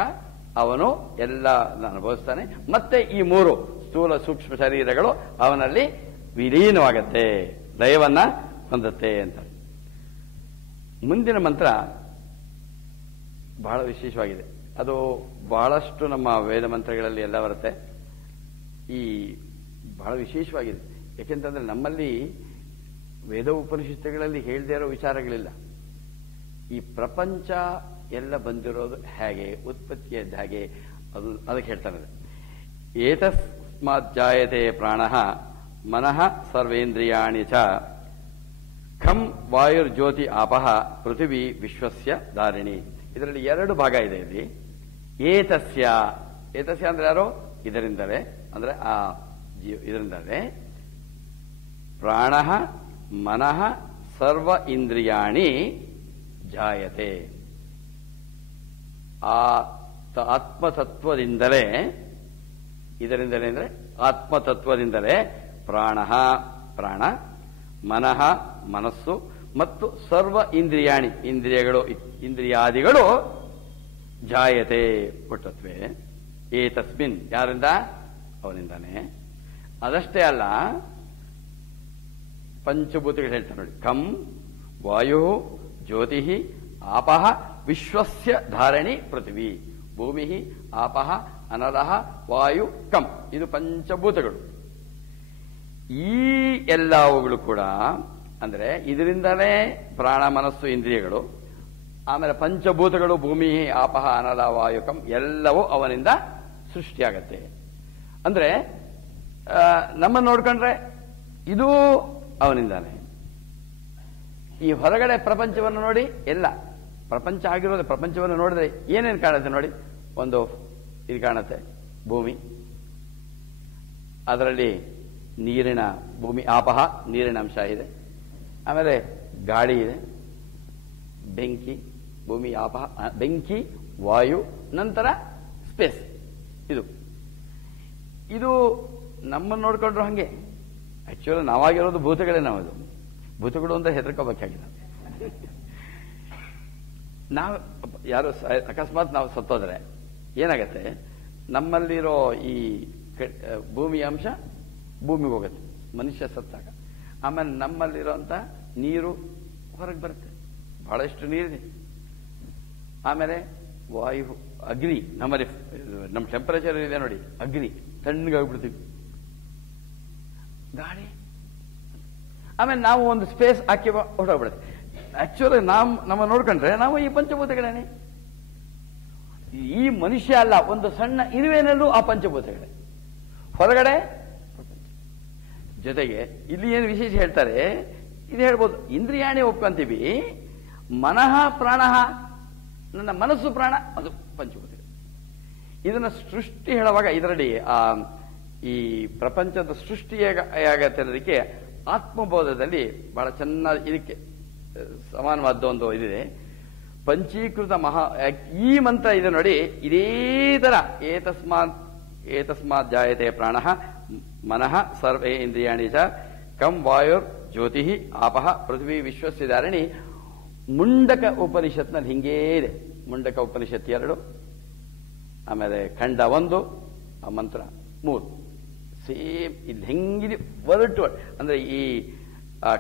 ಅವನು ಎಲ್ಲ ಅನುಭವಿಸ್ತಾನೆ. ಮತ್ತೆ ಈ ಮೂರು ಸ್ಥೂಲ, ಸೂಕ್ಷ್ಮ ಶರೀರಗಳು ಅವನಲ್ಲಿ ವಿಲೀನವಾಗತ್ತೆ, ಲಯವನ್ನ ಹೊಂದತ್ತೆ ಅಂತ. ಮುಂದಿನ ಮಂತ್ರ ಬಹಳ ವಿಶೇಷವಾಗಿದೆ. ಅದು ಬಹಳಷ್ಟು ನಮ್ಮ ವೇದ ಮಂತ್ರಗಳಲ್ಲಿ ಎಲ್ಲ ಬರುತ್ತೆ. ಈ ಬಹಳ ವಿಶೇಷವಾಗಿದೆ. ಯಾಕೆಂತಂದ್ರೆ ನಮ್ಮಲ್ಲಿ ವೇದ ಉಪನಿಷತ್ತುಗಳಲ್ಲಿ ಹೇಳದೇ ಇರೋ ವಿಚಾರಗಳಿಲ್ಲ. ಈ ಪ್ರಪಂಚ ಎಲ್ಲ ಬಂದಿರೋದು ಹೇಗೆ, ಉತ್ಪತ್ತಿಯದ್ದು ಹೇಗೆ, ಅದಕ್ಕೆ ಹೇಳ್ತಾನೆ. ಏತಸ್ಮಾತ್ ಜಾಯತೆ ಪ್ರಾಣಃ ಮನಃ ಸರ್ವೇಂದ್ರಿಯಾಣಿ ಚ ಖಂ ವಾಯುರ್ಜ್ಯೋತಿ ಆಪಃ ಪೃಥಿವಿ ವಿಶ್ವಸ್ಯ ಧಾರಿಣಿ. ಇದರಲ್ಲಿ ಎರಡು ಭಾಗ ಇದೆ. ಇಲ್ಲಿ ಏತಸ್ಯ ಅಂದ್ರೆ ಯಾರು? ಇದರಿಂದಲೇ, ಅಂದ್ರೆ ಆ ಇದರಿಂದಲೇ ಪ್ರಾಣಃ ಮನಃ ಸರ್ವ ಇಂದ್ರಿಯಾಣಿ ಜಾಯತೆ. ಆ ಆತ್ಮತತ್ವದಿಂದಲೇ ಇದರಿಂದಲೇ ಅಂದರೆ ಆತ್ಮತತ್ವದಿಂದಲೇ ಪ್ರಾಣ ಪ್ರಾಣ, ಮನಃ ಮನಸ್ಸು ಮತ್ತು ಸರ್ವ ಇಂದ್ರಿಯಾಣಿ ಇಂದ್ರಿಯಾದಿಗಳು ಜಾಯತೆ ಹುಟ್ಟತ್ವೆ ಏತಸ್ಮಿನ್ ಯಾರಿಂದ ಅವನಿಂದಾನೆ. ಅದಷ್ಟೇ ಅಲ್ಲ, ಪಂಚಭೂತಗಳು ಹೇಳ್ತಾರೆ ನೋಡಿ, ಕಂ ವಾಯು ಜ್ಯೋತಿ ಆಪಃ ವಿಶ್ವಸ್ಯ ಧಾರಣಿ ಪೃಥ್ವಿ, ಭೂಮಿ ಆಪಃ ಅನಲಃ ವಾಯು ಕಂ, ಇದು ಪಂಚಭೂತಗಳು. ಈ ಎಲ್ಲವುಗಳು ಕೂಡ ಅಂದ್ರೆ ಇದರಿಂದಲೇ ಪ್ರಾಣ ಮನಸ್ಸು ಇಂದ್ರಿಯಗಳು, ಆಮೇಲೆ ಪಂಚಭೂತಗಳು ಭೂಮಿ ಆಪಹ ಅನಲ ವಾಯುಕಂ ಎಲ್ಲವೂ ಅವನಿಂದ ಸೃಷ್ಟಿಯಾಗತ್ತೆ. ಅಂದ್ರೆ ನಮ್ಮನ್ನು ನೋಡ್ಕೊಂಡ್ರೆ ಇದು ಅವನಿಂದಾನೆ. ಈ ಹೊರಗಡೆ ಪ್ರಪಂಚವನ್ನು ನೋಡಿ, ಎಲ್ಲ ಪ್ರಪಂಚ ಆಗಿರೋದು, ಪ್ರಪಂಚವನ್ನು ನೋಡಿದ್ರೆ ಏನೇನು ಕಾಣುತ್ತೆ ನೋಡಿ. ಒಂದು ಇದು ಕಾಣುತ್ತೆ ಭೂಮಿ, ಅದರಲ್ಲಿ ನೀರಿನ ಭೂಮಿ ಆಪಹ ನೀರಿನ ಅಂಶ ಇದೆ, ಆಮೇಲೆ ಗಾಳಿ ಇದೆ, ಬೆಂಕಿ ಭೂಮಿ ಆಪಹ ಬೆಂಕಿ ವಾಯು, ನಂತರ ಸ್ಪೇಸ್. ಇದು ನಮ್ಮನ್ನು ನೋಡ್ಕೊಂಡ್ರು ಹಂಗೆ. ಆಕ್ಚುಲಿ ನಾವಾಗಿರೋದು ಭೂತಗಳೇ. ನಾವದು ಭೂತಗಳು ಅಂತ ಹೆದರ್ಕೋಬೇಕಾಗಿಲ್ಲ. ನಾವು ಯಾರು ಅಕಸ್ಮಾತ್ ನಾವು ಸತ್ತೋದ್ರೆ ಏನಾಗತ್ತೆ, ನಮ್ಮಲ್ಲಿರೋ ಈ ಭೂಮಿಯ ಅಂಶ ಭೂಮಿಗೆ ಹೋಗುತ್ತೆ ಮನುಷ್ಯ ಸತ್ತಾಗ. ಆಮೇಲೆ ನಮ್ಮಲ್ಲಿರೋಂಥ ನೀರು ಹೊರಗೆ ಬರುತ್ತೆ, ಬಹಳಷ್ಟು ನೀರಿದೆ. ಆಮೇಲೆ ವಾಯು ಅಗ್ನಿ, ನಮ್ಮ ಟೆಂಪರೇಚರ್ ಇದೆ ನೋಡಿ, ಅಗ್ನಿ ತಣ್ಣಗಾಗ್ಬಿಡ್ತೀವಿ. ಗಾಳಿ, ಆಮೇಲೆ ನಾವು ಒಂದು ಸ್ಪೇಸ್ ಹಾಕಿ ಹೊರಟೋಗ್ಬಿಡುತ್ತೆ. ಆಕ್ಚುಲಿ ನಮ್ಮ ನೋಡ್ಕೊಂಡ್ರೆ ನಾವು ಈ ಪಂಚಭೂತಗಳೇನೆ. ಈ ಮನುಷ್ಯ ಅಲ್ಲ, ಒಂದು ಸಣ್ಣ ಇರುವೆನಲ್ಲೂ ಆ ಪಂಚಭೂತಗಳೇ. ಹೊರಗಡೆ ಜೊತೆಗೆ ಇಲ್ಲಿ ಏನು ವಿಶೇಷ ಹೇಳ್ತಾರೆ, ಇದು ಹೇಳ್ಬೋದು, ಇಂದ್ರಿಯಾಣಿ ಒಪ್ಕೊಂತೀವಿ, ಮನಃ ಪ್ರಾಣ, ನನ್ನ ಮನಸ್ಸು ಪ್ರಾಣ ಅದು ಪಂಚಭೂತಗಳು. ಇದನ್ನ ಸೃಷ್ಟಿ ಹೇಳುವಾಗ ಇದರಲ್ಲಿ ಈ ಪ್ರಪಂಚದ ಸೃಷ್ಟಿ ಆಗತ್ತೆ ಅನ್ನೋದಕ್ಕೆ ಆತ್ಮಬೋಧದಲ್ಲಿ ಬಹಳ ಚೆನ್ನಾಗಿ ಇದಕ್ಕೆ ಸಮಾನವಾದ ಒಂದು ಇದಿದೆ. ಪಂಚೀಕೃತ ಈ ಮಂತ್ರ ಇದೆ ನೋಡಿ, ಇದೇ ತರ ಏತಸ್ಮಾತ್ ಜಾಯತೆ ಪ್ರಾಣ ಮನಃ ಸರ್ವೇ ಇಂದ್ರಿಯಾಣಿ ಚ ಕಂ ವಾಯುರ್ ಜ್ಯೋತಿ ಆಪಃ ಪೃಥ್ವಿ ವಿಶ್ವಸ್ಯ ಧಾರಣಿ. ಮುಂಡಕ ಉಪನಿಷತ್ನಲ್ಲಿ ಹಿಂಗೇ ಇದೆ. ಮುಂಡಕ ಉಪನಿಷತ್ 2, ಆಮೇಲೆ ಖಂಡ 1, ಆ ಮಂತ್ರ 3 ಸೇಮ್. ಇಲ್ಲಿ ಹೆಂಗಿದೆ ವರ್ಡ್ ಟು ವರ್ಡ್. ಅಂದ್ರೆ ಈ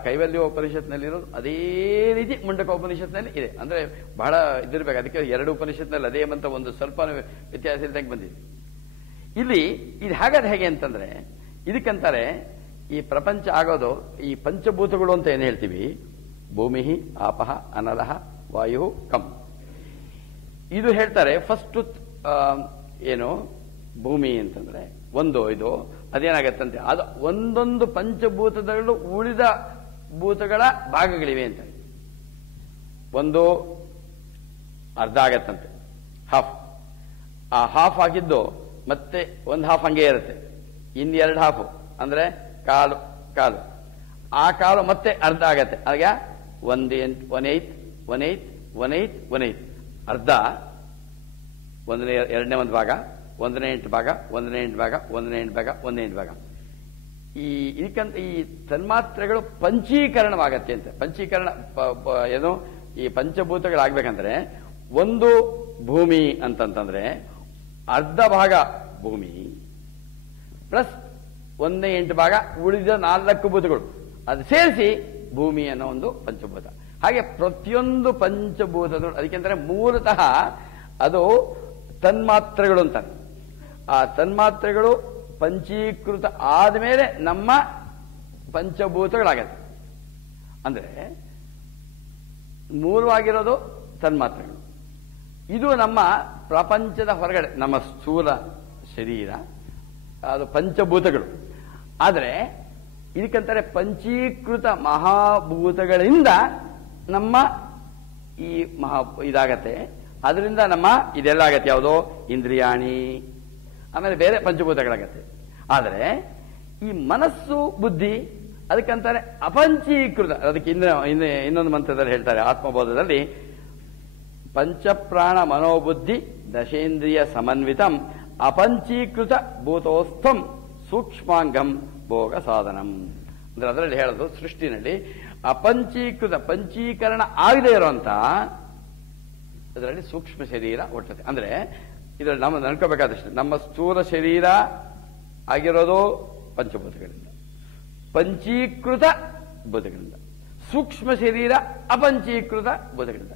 ಕೈವಲ್ಯ ಉಪನಿಷತ್ನಲ್ಲಿರೋದು ಅದೇ ರೀತಿ ಮುಂಡಕ ಉಪನಿಷತ್ನಲ್ಲಿ ಇದೆ. ಅಂದ್ರೆ ಬಹಳ ಇದಿರ್ಬೇಕು. ಅದಕ್ಕೆ 2 ಉಪನಿಷತ್ನಲ್ಲಿ ಅದೇ ಮಂತ್ರ, ಒಂದು ಸ್ವಲ್ಪ ವ್ಯತ್ಯಾಸ ಇದ್ದಂಗೆ ಬಂದಿದೆ. ಇಲ್ಲಿ ಇದು ಹಾಗಾದ್ರೆ ಹೇಗೆ ಅಂತಂದ್ರೆ, ಇದಕ್ಕಂತಾರೆ ಈ ಪ್ರಪಂಚ ಆಗೋದು ಈ ಪಂಚಭೂತಗಳು ಅಂತ ಏನು ಹೇಳ್ತೀವಿ, ಭೂಮಿ ಆಪಹ ಅನಲಹ ವಾಯು ಕಂ. ಇದು ಹೇಳ್ತಾರೆ ಫಸ್ಟ್ ಏನು ಭೂಮಿ ಅಂತಂದ್ರೆ ಇದು ಅದೇನಾಗತ್ತಂತೆ, ಅದು ಒಂದೊಂದು ಪಂಚಭೂತಗಳು ಉಳಿದ ಭೂತಗಳ ಭಾಗಗಳಿವೆ ಅಂತ. ಒಂದು ಅರ್ಧ ಆಗತ್ತಂತೆ, ಹಾಫ್. ಆ ಹಾಫ್ ಆಗಿದ್ದು ಮತ್ತೆ ಒಂದು ಹಾಫ್ ಹಂಗೆ ಇರುತ್ತೆ, ಇನ್ನೆರಡು ಹಾಫ್ ಅಂದ್ರೆ ಕಾಲು, ಆ ಕಾಲು ಮತ್ತೆ ಅರ್ಧ ಆಗತ್ತೆ. ಆಗ 1/8 ಅರ್ಧ, 2ನೇ ಒಂದು ಭಾಗ, 1/8 ಭಾಗ, 1/8 ಭಾಗ, 1/8 ಭಾಗ, 1/8 ಭಾಗ. ಈ ತನ್ಮಾತ್ರೆಗಳು ಪಂಚೀಕರಣವಾಗತ್ತೆ ಅಂತ. ಪಂಚೀಕರಣ ಏನು, ಈ ಪಂಚಭೂತಗಳಾಗ್ಬೇಕಂದ್ರೆ ಒಂದು ಭೂಮಿ ಅಂತಂತಂದ್ರೆ ಅರ್ಧ ಭಾಗ ಭೂಮಿ ಪ್ಲಸ್ 1/8 ಭಾಗ ಉಳಿದ 4 ಭೂತಗಳು, ಅದು ಸೇರಿಸಿ ಭೂಮಿ ಅನ್ನೋ ಒಂದು ಪಂಚಭೂತ. ಹಾಗೆ ಪ್ರತಿಯೊಂದು ಪಂಚಭೂತಗಳು, ಅದಕ್ಕೆಂದ್ರೆ ಮೂಲತಃ ಅದು ತನ್ಮಾತ್ರೆಗಳು ಅಂತಾರೆ. ಆ ತನ್ಮಾತ್ರೆಗಳು ಪಂಚೀಕೃತ ಆದಮೇಲೆ ನಮ್ಮ ಪಂಚಭೂತಗಳಾಗತ್ತೆ. ಅಂದ್ರೆ ಮೂಲವಾಗಿರೋದು ತನ್ಮಾತ್ರೆಗಳು. ಇದು ನಮ್ಮ ಪ್ರಪಂಚದ ಹೊರಗಡೆ, ನಮ್ಮ ಸ್ಥೂಲ ಶರೀರ, ಅದು ಪಂಚಭೂತಗಳು. ಆದರೆ ಇದಕ್ಕಂತಾರೆ ಪಂಚೀಕೃತ ಮಹಾಭೂತಗಳಿಂದ ನಮ್ಮ ಈ ಇದಾಗತ್ತೆ. ಅದರಿಂದ ನಮ್ಮ ಇದೆಲ್ಲ ಆಗತ್ತೆ, ಯಾವುದೋ ಇಂದ್ರಿಯಾಣಿ, ಆಮೇಲೆ ಬೇರೆ ಪಂಚಭೂತಗಳಾಗತ್ತೆ. ಆದರೆ ಈ ಮನಸ್ಸು ಬುದ್ಧಿ ಅದಕ್ಕಂತಾರೆ ಅಪಂಚೀಕೃತ. ಅದಕ್ಕೆ ಇನ್ನೊಂದು ಮಂತ್ರದಲ್ಲಿ ಹೇಳ್ತಾರೆ ಆತ್ಮಬೋಧದಲ್ಲಿ, ಪಂಚಪ್ರಾಣ ಮನೋಬುದ್ಧಿ ದಶೇಂದ್ರಿಯ ಸಮನ್ವಿತಂ ಅಪಂಚೀಕೃತ ಭೂತೋಸ್ಥಂ ಸೂಕ್ಷ್ಮಾಂಗಂ ಭೋಗ ಸಾಧನಂ. ಅಂದ್ರೆ ಅದರಲ್ಲಿ ಹೇಳೋದು ಸೃಷ್ಟಿನಲ್ಲಿ ಅಪಂಚೀಕೃತ ಪಂಚೀಕರಣ ಆಗದೆ ಇರುವಂತ ಅದರಲ್ಲಿ ಸೂಕ್ಷ್ಮ ಶರೀರ ಹುಟ್ಟುತ್ತೆ. ಅಂದ್ರೆ ಇದರಲ್ಲಿ ನಾವು ನೆನ್ಕೋಬೇಕಾದಷ್ಟು ನಮ್ಮ ಸ್ಥೂಲ ಶರೀರ ಆಗಿರೋದು ಪಂಚಭೂತಗಳಿಂದ, ಪಂಚೀಕೃತ ಭೂತಗಳಿಂದ, ಸೂಕ್ಷ್ಮ ಶರೀರ ಅಪಂಚೀಕೃತ ಭೂತಗಳಿಂದ.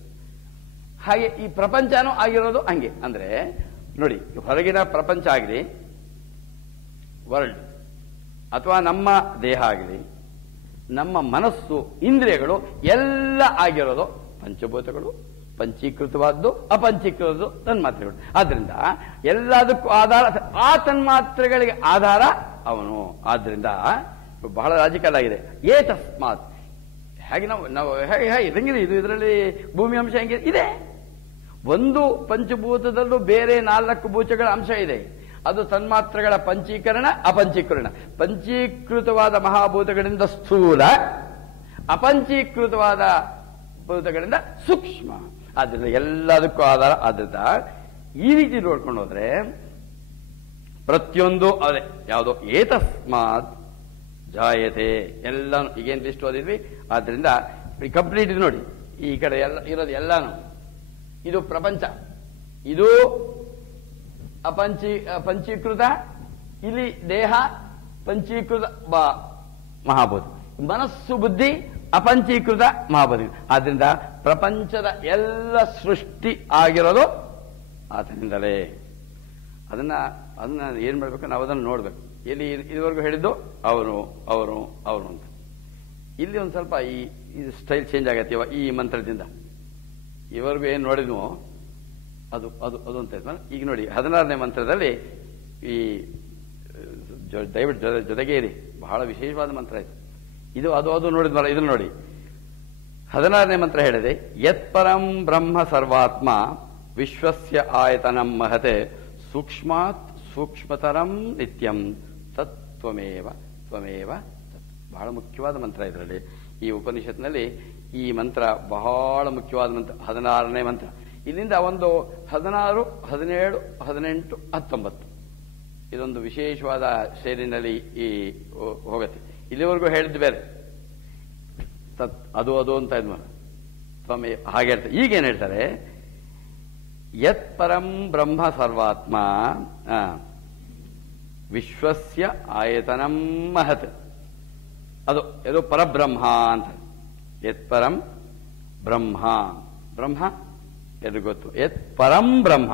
ಹಾಗೆ ಈ ಪ್ರಪಂಚನೂ ಆಗಿರೋದು ಹಂಗೆ. ಅಂದ್ರೆ ನೋಡಿ, ಹೊರಗಿನ ಪ್ರಪಂಚ ಆಗಲಿ, ವರ್ಲ್ಡ್ ಅಥವಾ ನಮ್ಮ ದೇಹ ಆಗಲಿ, ನಮ್ಮ ಮನಸ್ಸು, ಇಂದ್ರಿಯಗಳು ಎಲ್ಲ ಆಗಿರೋದು ಪಂಚಭೂತಗಳು, ಪಂಚೀಕೃತವಾದ್ದು ಅಪಂಚೀಕೃತದ್ದು ತನ್ಮಾತ್ರೆಗಳು. ಆದ್ರಿಂದ ಎಲ್ಲದಕ್ಕೂ ಆಧಾರ ಆ ತನ್ಮಾತ್ರೆಗಳಿಗೆ ಆಧಾರ ಅವನು. ಆದ್ರಿಂದ ಬಹಳ ಲಾಜಿಕಲ್ ಆಗಿದೆ. ಏತಸ್ಮಾತ್ ಹೇಗೆ ನಾವು ಹೇಗೆ ಹೆಂಗಿದೆ ಇದು, ಇದರಲ್ಲಿ ಭೂಮಿ ಅಂಶ ಹೆಂಗಿದೆ ಇದೆ. ಒಂದು ಪಂಚಭೂತದಲ್ಲೂ ಬೇರೆ 4 ಭೂತಗಳ ಅಂಶ ಇದೆ. ಅದು ತನ್ಮಾತ್ರೆಗಳ ಪಂಚೀಕರಣ ಅಪಂಚೀಕರಣ. ಪಂಚೀಕೃತವಾದ ಮಹಾಭೂತಗಳಿಂದ ಸ್ಥೂಲ, ಅಪಂಚೀಕೃತವಾದ ಭೂತಗಳಿಂದ ಸೂಕ್ಷ್ಮ. ಆದ್ರಿಂದ ಎಲ್ಲದಕ್ಕೂ ಆಧಾರ. ಆದ್ರಿಂದ ಈ ರೀತಿ ನೋಡ್ಕೊಂಡು ಹೋದ್ರೆ ಪ್ರತಿಯೊಂದು ಅದೇ ಯಾವುದೋ ಏತಸ್ಮಾತ್ ಜಾಯತೆ ಎಲ್ಲಾನು ಈಗೇನು ಲಿಸ್ಟ್ ಓದಿದ್ವಿ. ಆದ್ರಿಂದ ಕಂಪ್ಲೀಟ್ ಇದು ನೋಡಿ, ಈ ಕಡೆ ಎಲ್ಲ ಇರೋದು ಎಲ್ಲಾನು ಇದು ಪ್ರಪಂಚ, ಇದು ಪಂಚೀಕೃತ, ಇಲ್ಲಿ ದೇಹ ಪಂಚೀಕೃತ ಮಹಾಭೂತ, ಮನಸ್ಸು ಬುದ್ಧಿ ಅಪಂಚೀಕೃತ ಮಹಾಭೂತ. ಆದ್ರಿಂದ ಪ್ರಪಂಚದ ಎಲ್ಲ ಸೃಷ್ಟಿ ಆಗಿರೋದು ಆತನಿಂದಲೇ. ಅದನ್ನ ಏನ್ ಮಾಡ್ಬೇಕು, ನಾವು ಅದನ್ನು ನೋಡ್ಬೇಕು. ಎಲ್ಲಿ ಇದುವರೆಗೂ ಹೇಳಿದ್ದು ಅವನು ಅವನು ಅವನು ಅಂತ. ಇಲ್ಲಿ ಒಂದು ಸ್ವಲ್ಪ ಈ ಸ್ಟೈಲ್ ಚೇಂಜ್ ಆಗತ್ತೆ ಈ ಮಂತ್ರದಿಂದ. ಇವರೆಗೂ ಏನ್ ನೋಡಿದ್ವು ಅದು ಅದು ಅದು ಅಂತ ಇದ್ವಲ್ಲ. ಈಗ ನೋಡಿ 16ನೇ ಮಂತ್ರದಲ್ಲಿ ಈ ದಯವಿಟ್ಟು ಜೊತೆಗೆ ಇರಿ, ಬಹಳ ವಿಶೇಷವಾದ ಮಂತ್ರ ಇದು. ಇದು ಅದು ಅದು ನೋಡಿದ್ವಲ್ಲ, ಇದನ್ನು ನೋಡಿ 16ನೇ ಮಂತ್ರ ಹೇಳಿದೆ, ಯತ್ಪರಂ ಬ್ರಹ್ಮ ಸರ್ವಾತ್ಮ ವಿಶ್ವಸ್ಯ ಆಯತನಂ ಮಹತೆ ಸೂಕ್ಷ್ಮಾತ್ ಸೂಕ್ಷ್ಮತರಂ ನಿತ್ಯಂ ತತ್ವಮೇವ ತ್ವಮೇವ ತತ್. ಬಹಳ ಮುಖ್ಯವಾದ ಮಂತ್ರ ಇದರಲ್ಲಿ. ಈ ಉಪನಿಷತ್ನಲ್ಲಿ ಈ ಮಂತ್ರ ಬಹಳ ಮುಖ್ಯವಾದ ಮಂತ್ರ, 16ನೇ ಮಂತ್ರ. ಇಲ್ಲಿಂದ ಒಂದು 16, 17, 18, 19 ಇದೊಂದು ವಿಶೇಷವಾದ ಶೈಲಿನಲ್ಲಿ ಈ ಹೋಗುತ್ತೆ. ಇಲ್ಲಿವರೆಗೂ ಹೇಳಿದ್ದು ಬೇರೆ, ತತ್ ಅದು ಅದು ಅಂತ ಇದ್ಮ ಹಾಗೆ ಹೇಳ್ತಾರೆ. ಈಗೇನು ಹೇಳ್ತಾರೆ, ಯತ್ ಪರಂ ಬ್ರಹ್ಮ ಸರ್ವಾತ್ಮ ವಿಶ್ವಸ್ಯ ಆಯತನಂ ಮಹತ್. ಅದು ಪರಬ್ರಹ್ಮ ಅಂತ. ಯತ್ ಪರಂ ಬ್ರಹ್ಮ, ಬ್ರಹ್ಮ ಎದು ಗೊತ್ತು. ಯತ್ ಪರಂ ಬ್ರಹ್ಮ,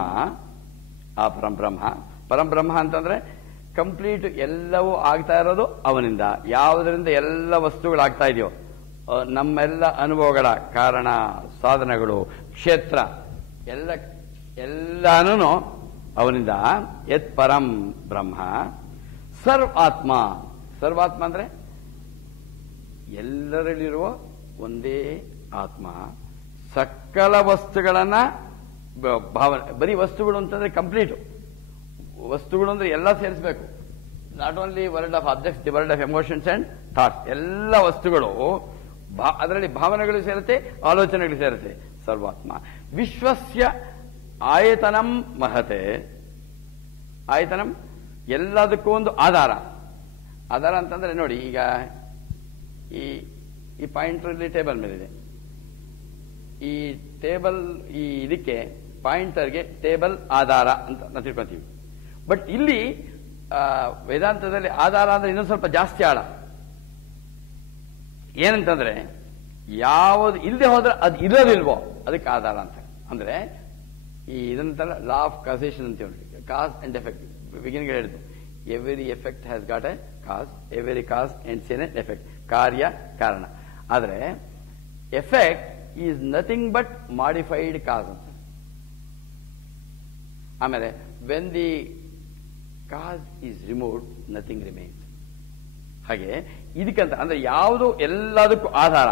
ಆ ಪರಂಬ್ರಹ್ಮ. ಪರಂಬ್ರಹ್ಮ ಅಂತಂದ್ರೆ ಕಂಪ್ಲೀಟ್ ಎಲ್ಲವೂ ಆಗ್ತಾ ಇರೋದು ಅವನಿಂದ. ಯಾವುದರಿಂದ ಎಲ್ಲ ವಸ್ತುಗಳಾಗ್ತಾ ಇದೆಯೋ, ನಮ್ಮೆಲ್ಲ ಅನುಭವಗಳ ಕಾರಣ, ಸಾಧನಗಳು, ಕ್ಷೇತ್ರ ಎಲ್ಲಾನು ಅವನಿಂದ. ಯತ್ ಪರಂ ಬ್ರಹ್ಮ ಸರ್ವಾತ್ಮ. ಸರ್ವಾತ್ಮ ಅಂದ್ರೆ ಎಲ್ಲರಲ್ಲಿರುವ ಒಂದೇ ಆತ್ಮ. ಸಕಲ ವಸ್ತುಗಳನ್ನ ಭಾವನೆ, ಬರೀ ವಸ್ತುಗಳು ಅಂತಂದ್ರೆ ಕಂಪ್ಲೀಟ್ ವಸ್ತುಗಳು ಅಂದ್ರೆ ಎಲ್ಲ ಸೇರಿಸಬೇಕು. Not only world of objects, the world of emotions and thoughts. ಎಲ್ಲ ವಸ್ತುಗಳು, ಅದರಲ್ಲಿ ಭಾವನೆಗಳು ಸೇರುತ್ತೆ, ಆಲೋಚನೆಗಳು ಸೇರುತ್ತೆ. ಸರ್ವಾತ್ಮ ವಿಶ್ವಸ್ಯ ಆಯತನಂ ಮಹತೆ. ಆಯತನಂ ಎಲ್ಲದಕ್ಕೂ ಒಂದು ಆಧಾರ. ಆಧಾರ ಅಂತಂದ್ರೆ ನೋಡಿ, ಈಗ ಈ ಪಾಯಿಂಟರ್ ಟೇಬಲ್ ಮೇಲಿದೆ. ಈ ಟೇಬಲ್, ಈ ಇದಕ್ಕೆ ಪಾಯಿಂಟರ್ಗೆ ಟೇಬಲ್ ಆಧಾರ ಅಂತ ನಾವು ತಿಳ್ಕೊತೀವಿ. ಬಟ್ ಇಲ್ಲಿ ವೇದಾಂತದಲ್ಲಿ ಆಧಾರ ಅಂದ್ರೆ ಇನ್ನೊಂದು ಸ್ವಲ್ಪ ಜಾಸ್ತಿ ಆಳ. ಏನಂತಂದ್ರೆ ಯಾವುದು ಇಲ್ಲದೆ ಹೋದ್ರೆ ಅದು ಇರೋದಿಲ್ವೋ ಅದಕ್ಕೆ ಆಧಾರ ಅಂತ. ಅಂದ್ರೆ ಈ ಇದಂತಲ್ಲ ಲಾ ಆಫ್ ಕಾಸೇಷನ್ ಅಂತೀವಿ, ಕಾಸ್ ಅಂಡ್ ಎಫೆಕ್ಟ್. ಬಿಗಿನಿಂಗ್ ಹೇಳಿದ್ದು, every effect has got a cause, every cause ends in an effect. ಕಾರ್ಯ ಕಾರಣ. ಆದ್ರೆ effect is nothing but modified cause ಅಂತ. ಆಮೇಲೆ when the cause is removed nothing remains. ಹಾಗೆ ಇದಕ್ಕಂತ ಅಂದ್ರೆ ಯಾವುದು ಎಲ್ಲದಕ್ಕೂ ಆಧಾರ.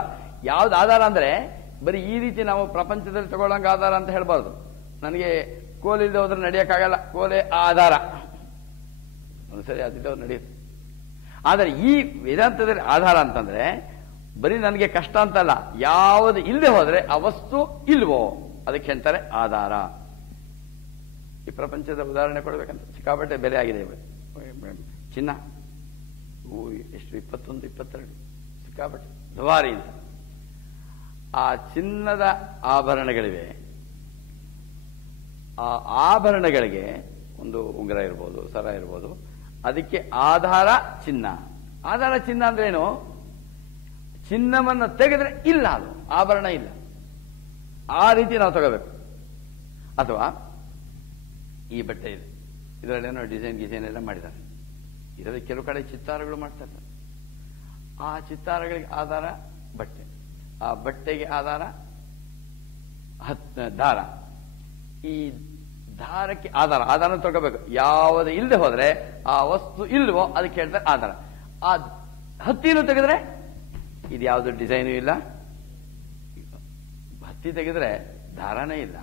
ಯಾವ್ದು ಆಧಾರ ಅಂದ್ರೆ ಬರೀ ಈ ರೀತಿ ನಾವು ಪ್ರಪಂಚದಲ್ಲಿ ತಗೊಳ್ಳಂಗ ಆಧಾರ ಅಂತ ಹೇಳ್ಬಾರ್ದು. ನನಗೆ ಕೋಲಿಲ್ಲದೆ ಹೋದ್ರೆ ನಡೆಯಕ್ಕಾಗಲ್ಲ, ಕೋಲೆ ಆಧಾರ, ಒಂದ್ಸರಿ ಅದಿದ್ದವ್ರು ನಡೆಯುತ್ತೆ. ಆದರೆ ಈ ವೇದಾಂತದಲ್ಲಿ ಆಧಾರ ಅಂತಂದ್ರೆ ಬರೀ ನನಗೆ ಕಷ್ಟ ಅಂತಲ್ಲ, ಯಾವುದು ಇಲ್ಲದೆ ಹೋದ್ರೆ ಆ ವಸ್ತು ಇಲ್ವೋ ಅದಕ್ಕೆ ಹೇಳ್ತಾರೆ ಆಧಾರ. ಈ ಪ್ರಪಂಚದ ಉದಾಹರಣೆ ಕೊಡಬೇಕಂತ ಸಿಕ್ಕಾಪಟ್ಟೆ ಬೆಲೆ ಆಗಿದೆ ಚಿನ್ನ. ಎಷ್ಟು 21, 22 ಸಿಕ್ಕಾಪಟ್ಟೆ ದುಬಾರಿ ಅಂತ. ಆ ಚಿನ್ನದ ಆಭರಣಗಳಿವೆ. ಆ ಆಭರಣಗಳಿಗೆ ಒಂದು ಉಂಗುರ ಇರ್ಬೋದು, ಸರ ಇರ್ಬೋದು, ಅದಕ್ಕೆ ಆಧಾರ ಚಿನ್ನ. ಆಧಾರ ಚಿನ್ನ ಅಂದ್ರೆ ಏನು? ಚಿನ್ನವನ್ನು ತೆಗೆದ್ರೆ ಇಲ್ಲ, ಅದು ಆಭರಣ ಇಲ್ಲ. ಆ ರೀತಿ ನಾವು ತಗೋಬೇಕು. ಅಥವಾ ಈ ಬಟ್ಟೆ ಇದೆ, ಇದರಲ್ಲೇನೋ ಡಿಸೈನ್ ಎಲ್ಲ ಮಾಡಿದ್ದಾರೆ. ಇದರಲ್ಲಿ ಕೆಲವು ಕಡೆ ಚಿತ್ತಾರಗಳು ಮಾಡ್ತಾ ಇರ್ತಾರೆ. ಆ ಚಿತ್ತಾರಗಳಿಗೆ ಆಧಾರ ಬಟ್ಟೆ, ಆ ಬಟ್ಟೆಗೆ ಆಧಾರ ದಾರ. ಈ ದಾರಕ್ಕೆ ಆಧಾರ ತಗೋಬೇಕು. ಯಾವುದು ಇಲ್ಲದೆ ಹೋದ್ರೆ ಆ ವಸ್ತು ಇಲ್ವೋ ಅದಕ್ಕೆ ಹೇಳ್ತಾರೆ ಆಧಾರ. ಆ ಹತ್ತಿನೂ ತೆಗೆದ್ರೆ ಇದು ಯಾವುದು ಡಿಸೈನು ಇಲ್ಲ. ಹತ್ತಿ ತೆಗೆದ್ರೆ ದಾರನೇ ಇಲ್ಲ,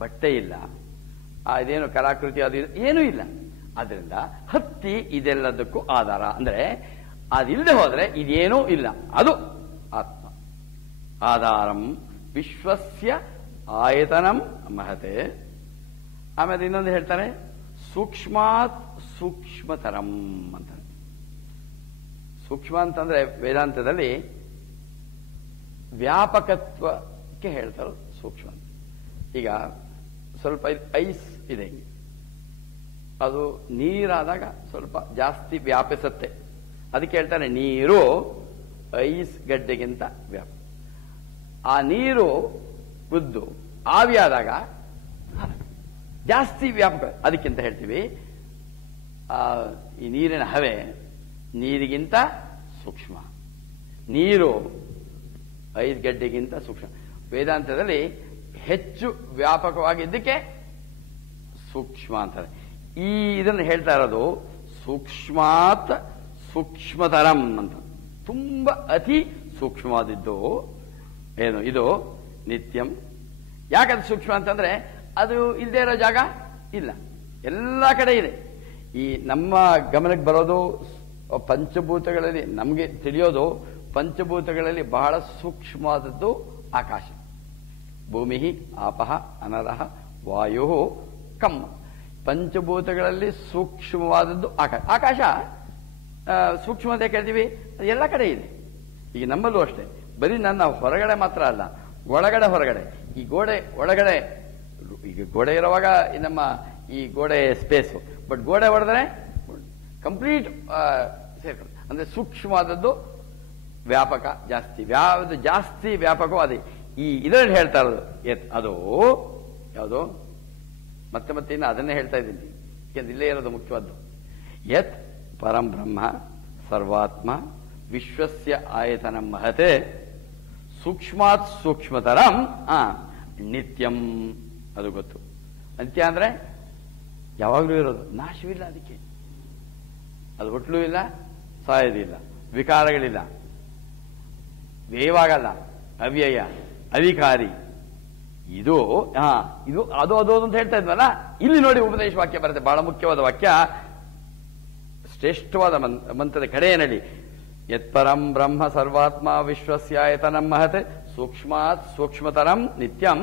ಬಟ್ಟೆ ಇಲ್ಲ, ಇದೇನು ಕಲಾಕೃತಿ ಅದು ಏನೂ ಇಲ್ಲ. ಆದ್ರಿಂದ ಹತ್ತಿ ಇದೆಲ್ಲದಕ್ಕೂ ಆಧಾರ. ಅಂದ್ರೆ ಅದಿಲ್ಲದೆ ಹೋದ್ರೆ ಇದೇನೂ ಇಲ್ಲ, ಅದು ಆತ್ಮ. ಆಧಾರಂ ವಿಶ್ವಸ್ಯ ಆಯತನಂ ಮಹತೆ. ಆಮೇಲೆ ಇನ್ನೊಂದು ಹೇಳ್ತಾರೆ, ಸೂಕ್ಷ್ಮಾತ್ ಸೂಕ್ಷ್ಮತರಂ ಅಂತ. ಸೂಕ್ಷ್ಮ ಅಂತಂದ್ರೆ ವೇದಾಂತದಲ್ಲಿ ವ್ಯಾಪಕತ್ವಕ್ಕೆ ಹೇಳ್ತಾರೆ ಸೂಕ್ಷ್ಮ ಅಂತ. ಈಗ ಸ್ವಲ್ಪ ಐಸ್ ಇದೆ, ಅದು ನೀರಾದಾಗ ಸ್ವಲ್ಪ ಜಾಸ್ತಿ ವ್ಯಾಪಿಸುತ್ತೆ. ಅದಕ್ಕೆ ಹೇಳ್ತಾನೆ ನೀರು ಐಸ್ ಗಡ್ಡೆಗಿಂತ ವ್ಯಾಪ. ಆ ನೀರು ಕುದ್ದು ಆವಿಯಾದಾಗ ಜಾಸ್ತಿ ವ್ಯಾಪಕ. ಅದಕ್ಕಿಂತ ಹೇಳ್ತೀವಿ ಈ ನೀರಿನ ಹವೆ ನೀರಿಗಿಂತ ಸೂಕ್ಷ್ಮ, ನೀರು ಐಸ್ ಗಡ್ಡೆಗಿಂತ ಸೂಕ್ಷ್ಮ. ವೇದಾಂತದಲ್ಲಿ ಹೆಚ್ಚು ವ್ಯಾಪಕವಾಗಿದ್ದಕ್ಕೆ ಸೂಕ್ಷ್ಮ ಅಂತಾರೆ. ಇದನ್ನು ಹೇಳ್ತಾ ಇರೋದು ಸೂಕ್ಷ್ಮಾತ್ ಸೂಕ್ಷ್ಮತರಂ ಅಂತ. ತುಂಬಾ ಅತಿ ಸೂಕ್ಷ್ಮವಾದಿದ್ದು ಏನು ಇದು ನಿತ್ಯಂ. ಯಾಕಂದ್ರೆ ಸೂಕ್ಷ್ಮ ಅಂತಂದ್ರೆ ಅದು ಇಲ್ಲದೆ ಇರೋ ಜಾಗ ಇಲ್ಲ, ಎಲ್ಲ ಕಡೆ ಇದೆ. ಈ ನಮ್ಮ ಗಮನಕ್ಕೆ ಬರೋದು ಪಂಚಭೂತಗಳಲ್ಲಿ, ನಮಗೆ ತಿಳಿಯೋದು ಪಂಚಭೂತಗಳಲ್ಲಿ ಬಹಳ ಸೂಕ್ಷ್ಮವಾದದ್ದು ಆಕಾಶ. ಭೂಮಿ ಆಪಃ ಅನರಃ ವಾಯು ಕಂ. ಪಂಚಭೂತಗಳಲ್ಲಿ ಸೂಕ್ಷ್ಮವಾದದ್ದು ಆಕಾಶ. ಆಕಾಶ ಸೂಕ್ಷ್ಮತೆ ಕೇಳ್ತೀವಿ, ಅದು ಎಲ್ಲ ಕಡೆ ಇದೆ. ಈಗ ನಮ್ಮಲ್ಲೂ ಅಷ್ಟೇ, ಬರೀ ನನ್ನ ಹೊರಗಡೆ ಮಾತ್ರ ಅಲ್ಲ, ಒಳಗಡೆ ಹೊರಗಡೆ. ಈ ಗೋಡೆ ಒಳಗಡೆ, ಈಗ ಗೋಡೆ ಇರುವಾಗ ನಮ್ಮ ಈ ಗೋಡೆ ಸ್ಪೇಸು, ಬಟ್ ಗೋಡೆ ಹೊಡೆದ್ರೆ ಕಂಪ್ಲೀಟ್ ಸೇರ್ಕೊಂಡು. ಅಂದ್ರೆ ಸೂಕ್ಷ್ಮವಾದದ್ದು ವ್ಯಾಪಕ ಜಾಸ್ತಿ. ಯಾವುದು ಜಾಸ್ತಿ ವ್ಯಾಪಕವೋ ಅದೇ. ಈ ಇದರಲ್ಲಿ ಹೇಳ್ತಾ ಇರೋದು ಅದು ಯಾವುದು? ಮತ್ತೆ ಇನ್ನು ಅದನ್ನೇ ಹೇಳ್ತಾ ಇದ್ದೀನಿ, ಯಾಕೆಂದ್ರೆ ಇಲ್ಲೇ ಇರೋದು ಮುಖ್ಯವಾದ್ದು. ಯತ್ ಪರಂ ಬ್ರಹ್ಮ ಸರ್ವಾತ್ಮ ವಿಶ್ವಸ್ಯ ಆಯತನಂ ಮಹತೆ ಸೂಕ್ಷ್ಮಾತ್ ಸೂಕ್ಷ್ಮತರಂ ನಿತ್ಯಂ. ಅದು ಗೊತ್ತು. ನಿತ್ಯ ಅಂದ್ರೆ ಯಾವಾಗಲೂ ಇರೋದು, ನಾಶವಿಲ್ಲ. ಅದಕ್ಕೆ ಅದು ಹುಟ್ಟಲೂ ಇಲ್ಲ, ಸಾಯೋದಿಲ್ಲ, ವಿಕಾರಗಳಿಲ್ಲ, ವ್ಯಯವಾಗಲ್ಲ, ಅವ್ಯಯ, ಅವಿಕಾರಿ. ಇದು ಇದು ಅದು ಅಂತ ಹೇಳ್ತಾ ಇದ್ವಲ್ಲ, ಇಲ್ಲಿ ನೋಡಿ ಉಪದೇಶ ವಾಕ್ಯ ಬರುತ್ತೆ, ಬಹಳ ಮುಖ್ಯವಾದ ವಾಕ್ಯ, ಶ್ರೇಷ್ಠವಾದ ಮಂತ್ರದ ಕಡೆಯಲ್ಲಿ. ಯತ್ಪರಂ ಬ್ರಹ್ಮ ಸರ್ವಾತ್ಮ ವಿಶ್ವಸ್ಯಾಯತನಂ ಮಹತೆ ಸೂಕ್ಷ್ಮಾತ್ ಸೂಕ್ಷ್ಮತರಂ ನಿತ್ಯಂ.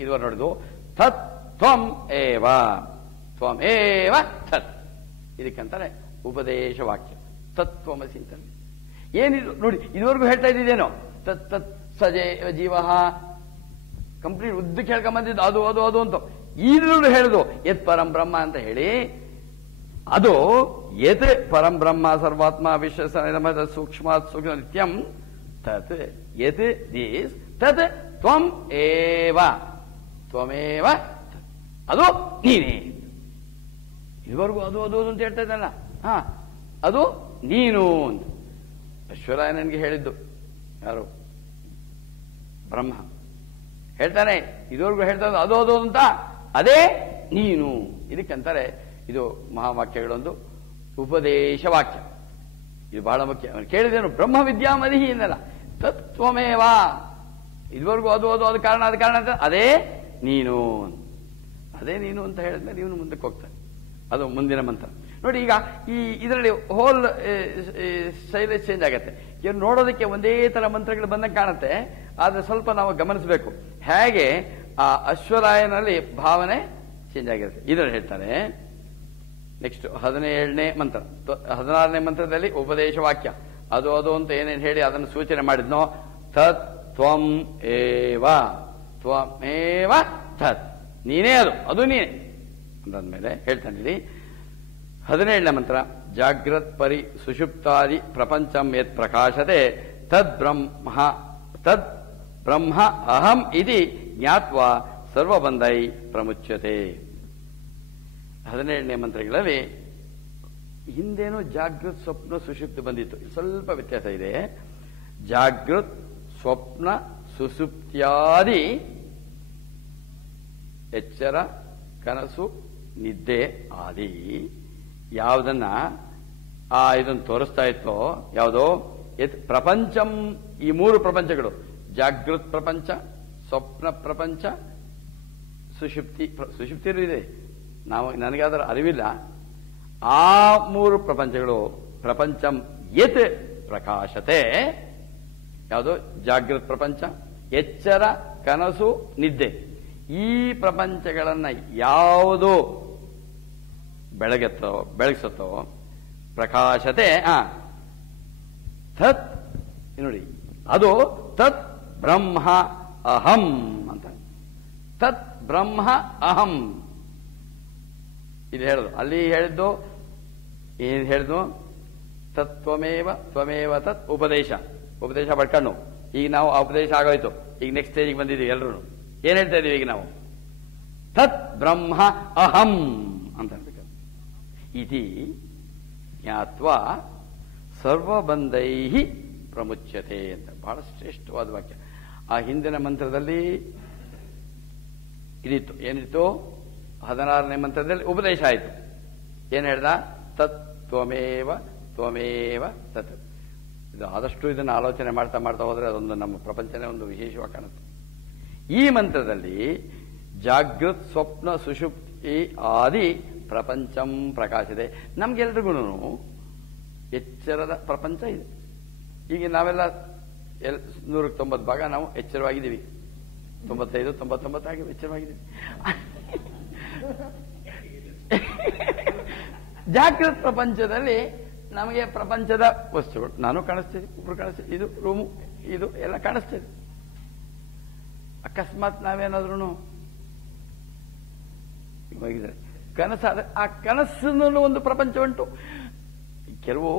ಇದು ನೋಡಿದು ತತ್ ತ್ವಂ ಏವ ತತ್. ಇದಕ್ಕಂತಾರೆ ಉಪದೇಶ ವಾಕ್ಯ. ತತ್ವಮಸಿ ಅಂತಾರೆ. ಏನಿದು ನೋಡಿ, ಇದುವರೆಗೂ ಹೇಳ್ತಾ ಇದ್ದಿದ್ದೇನೋ ತತ್ ತತ್ ಸಜೇ ಜೀವ, ಕಂಪ್ಲೀಟ್ ಉದ್ದಕ್ಕೆ ಹೇಳ್ಕೊಂಬಂದಿದ್ದು ಅದು ಅದು ಅದು ಅಂತ. ಈಗಲೂ ಹೇಳುದು ಯತ್ ಪರಂ ಬ್ರಹ್ಮ ಅಂತ ಹೇಳಿ, ಅದು ಯತ್ ಪರಂ ಬ್ರಹ್ಮ ಸರ್ವಾತ್ಮ ವಿಶ್ವ ಸೂಕ್ಷ್ಮಾತ್ ಸೂಕ್ಷ್ಮ ನಿತ್ಯಂ ತತ್ ಯತ್ ದೀಸ್ ತತ್ ತ್ವಂ ಏವ ತ್ವಮೇವ ಅದು ನೀನೇ. ಇದುವರೆಗೂ ಅದು ಅದು ಅಂತ ಹೇಳ್ತಾ ಇದ್ದಲ್ಲ, ಅದು ನೀನು ಅಂತ ಅಶ್ವರಾಯನಿಗೆ ಹೇಳಿದ್ದು ಯಾರು? ಬ್ರಹ್ಮ ಹೇಳ್ತಾನೆ. ಇದುವರೆಗೂ ಹೇಳ್ತಾ ಅದು ಅದು ಅಂತ, ಅದೇ ನೀನು. ಇದಕ್ಕಂತಾರೆ, ಇದು ಮಹಾವಾಕ್ಯಗಳೊಂದು ಉಪದೇಶ ವಾಕ್ಯ. ಇದು ಬಹಳ ಮುಖ್ಯ. ಕೇಳಿದೇನು? ಬ್ರಹ್ಮ ವಿದ್ಯಾಮದಿಹಿ ಎಂದಲ್ಲ, ತತ್ವಮೇವ. ಇದುವರೆಗೂ ಅದು ಅದು ಅದು ಕಾರಣ ಅದು ಕಾರಣ ಅಂತ, ಅದೇ ನೀನು. ಅದೇ ನೀನು ಅಂತ ಹೇಳಿದ್ಮೇಲೆ ಇವನು ಮುಂದಕ್ಕೆ ಹೋಗ್ತಾನೆ. ಅದು ಮುಂದಿನ ಮಂತ್ರ ನೋಡಿ. ಈಗ ಇದರಲ್ಲಿ ಹೋಲ್ ಶೈಲಿ ಚೇಂಜ್ ಆಗತ್ತೆ. ಇವ್ರು ನೋಡೋದಕ್ಕೆ ಒಂದೇ ತರ ಮಂತ್ರಗಳು ಬಂದಂಗೆ ಕಾಣುತ್ತೆ, ಆದ್ರೆ ಸ್ವಲ್ಪ ನಾವು ಗಮನಿಸಬೇಕು. ಹೇಗೆ ಆ ಅಶ್ವರಾಯನಲ್ಲಿ ಭಾವನೆ ಚೇಂಜ್ ಆಗಿರುತ್ತೆ. ಇದನ್ನು ಹೇಳ್ತಾರೆ. ನೆಕ್ಸ್ಟ್ 17ನೇ ಮಂತ್ರ, 16ನೇ ಮಂತ್ರದಲ್ಲಿ ಉಪದೇಶ ವಾಕ್ಯ. ಅದು ಅಂತ ಏನೇನು ಹೇಳಿ ಅದನ್ನು ಸೂಚನೆ ಮಾಡಿದ್ನೋ, ತತ್ ತ್ವಂ ಏವ, ತ್ವಮೇವ ತತ್, ನೀನೇ ಅದು ನೀನೇ ಅಂದಾದ್ಮೇಲೆ ಹೇಳ್ತಾನಿರಿ. 17ನೇ ಮಂತ್ರ, ಜಾಗ್ರತ್ ಪರಿ ಸುಷುಪ್ತಾದಿ ಪ್ರಪಂಚಂ ಯತ್ ಪ್ರಕಾಶತೆ ತದ್ ಬ್ರಹ್ಮ ಅಹಂ ಇತಿ ಜ್ಞಾತ್ವಾ ಸರ್ವಬಂಧೈ ಪ್ರಮುಚ್ಯತೆ. 17ನೇ ಮಂತ್ರಗಳಲ್ಲಿ ಹಿಂದೇನು ಜಾಗೃತ್ ಸ್ವಪ್ನ ಸುಷುಪ್ತಿ ಬಂದಿತ್ತು, ಸ್ವಲ್ಪ ವ್ಯತ್ಯಾಸ ಇದೆ. ಜಾಗೃತ್ ಸ್ವಪ್ನ ಸುಷುಪ್ತ್ಯಾದಿ ಎಚ್ಚರ ಕನಸು ನಿದ್ದೆ ಆದಿ ಯಾವುದನ್ನ ಇದನ್ನು ತೋರಿಸ್ತಾ ಇತ್ತೋ, ಯಾವುದೋ ಪ್ರಪಂಚಂ, ಈ 3 ಪ್ರಪಂಚಗಳು, ಜಾಗೃತ್ ಪ್ರಪಂಚ, ಸ್ವಪ್ನ ಪ್ರಪಂಚ, ಸುಷುಪ್ತಿಯೂ ಇದೆ, ನನಗೆ ಅದರ ಅರಿವಿಲ್ಲ. ಆ 3 ಪ್ರಪಂಚಗಳು ಪ್ರಪಂಚಂ ಯತ್ ಪ್ರಕಾಶತೆ, ಯಾವುದು ಜಾಗೃತ್ ಪ್ರಪಂಚ, ಎಚ್ಚರ ಕನಸು ನಿದ್ದೆ, ಈ ಪ್ರಪಂಚಗಳನ್ನ ಯಾವುದು ಬೆಳಗಿಸುತ್ತೋ ಪ್ರಕಾಶತೆ, ತತ್ ನೋಡಿ, ಅದು ತತ್ ಬ್ರಹ್ಮ ಅಹಂ ಅಂತ. ತತ್ ಬ್ರಹ್ಮ ಅಹಂ ಇದು ಹೇಳುದು. ಅಲ್ಲಿ ಹೇಳಿದ್ದು ಏನ್ ಹೇಳಿದ್ನು, ತತ್ವಮೇವ ತ್ವಮೇವ ತತ್ ಉಪದೇಶ ಪಡ್ಕೊಂಡು, ಈಗ ನಾವು ಆ ಉಪದೇಶ ಆಗೋಯ್ತು. ಈಗ ನೆಕ್ಸ್ಟ್ ಸ್ಟೇಜಿಗೆ ಬಂದಿದ್ದೀವಿ ಎಲ್ಲರೂ. ಏನ್ ಹೇಳ್ತಾ ಇದೀವಿ ಈಗ ನಾವು? ತತ್ ಬ್ರಹ್ಮ ಅಹಂ ಅಂತ ಹೇಳ್ಬೇಕು. ಇತಿ ಜ್ಞಾತ್ವಾ ಸರ್ವಬಂಧೈ ಪ್ರಮುಚ್ಯತೆ ಅಂತ ಬಹಳ ಶ್ರೇಷ್ಠವಾದ ವಾಕ್ಯ. ಆ ಹಿಂದಿನ ಮಂತ್ರದಲ್ಲಿ ಇದಿತ್ತು, ಏನಿತ್ತು? 16ನೇ ಮಂತ್ರದಲ್ಲಿ ಉಪದೇಶ ಆಯಿತು. ಏನ್ ಹೇಳ್ದ? ತತ್ ತ್ವಮೇವ ತ್ವಮೇವ ತತ್. ಇದು ಆದಷ್ಟು ಇದನ್ನು ಆಲೋಚನೆ ಮಾಡ್ತಾ ಹೋದ್ರೆ ಅದೊಂದು ನಮ್ಮ ಪ್ರಪಂಚನೇ ಒಂದು ವಿಶೇಷವಾಗಿ ಕಾಣುತ್ತೆ. ಈ ಮಂತ್ರದಲ್ಲಿ ಜಾಗೃತ್ ಸ್ವಪ್ನ ಸುಷುಪ್ತಿ ಆದಿ ಪ್ರಪಂಚಂ ಪ್ರಕಾಶಿದೆ. ನಮ್ಗೆಲ್ರಿಗೂ ಎಚ್ಚರದ ಪ್ರಪಂಚ ಇದೆ. ಈಗ ನಾವೆಲ್ಲ 190 ಭಾಗ ನಾವು ಎಚ್ಚರವಾಗಿದ್ದೀವಿ. 95, 99 ಆಗಿ ಎಚ್ಚರವಾಗಿದ್ದೀವಿ. ಜಾಗೃತ್ ಪ್ರಪಂಚದಲ್ಲಿ ನಮಗೆ ಪ್ರಪಂಚದ ವಸ್ತುಗಳು, ನಾನು ಕಾಣಿಸ್ತೀನಿ, ಒಬ್ರು ಕಾಣಿಸ್ತೀನಿ, ಇದು ರೂಮು, ಇದು ಎಲ್ಲ ಕಾಣಿಸ್ತೇನೆ. ಅಕಸ್ಮಾತ್ ನಾವೇನಾದ್ರೂ ಹೋಗಿದ್ರೆ ಕನಸಾದ, ಆ ಕನಸಿನಲ್ಲೂ ಒಂದು ಪ್ರಪಂಚ ಉಂಟು. ಕೆಲವು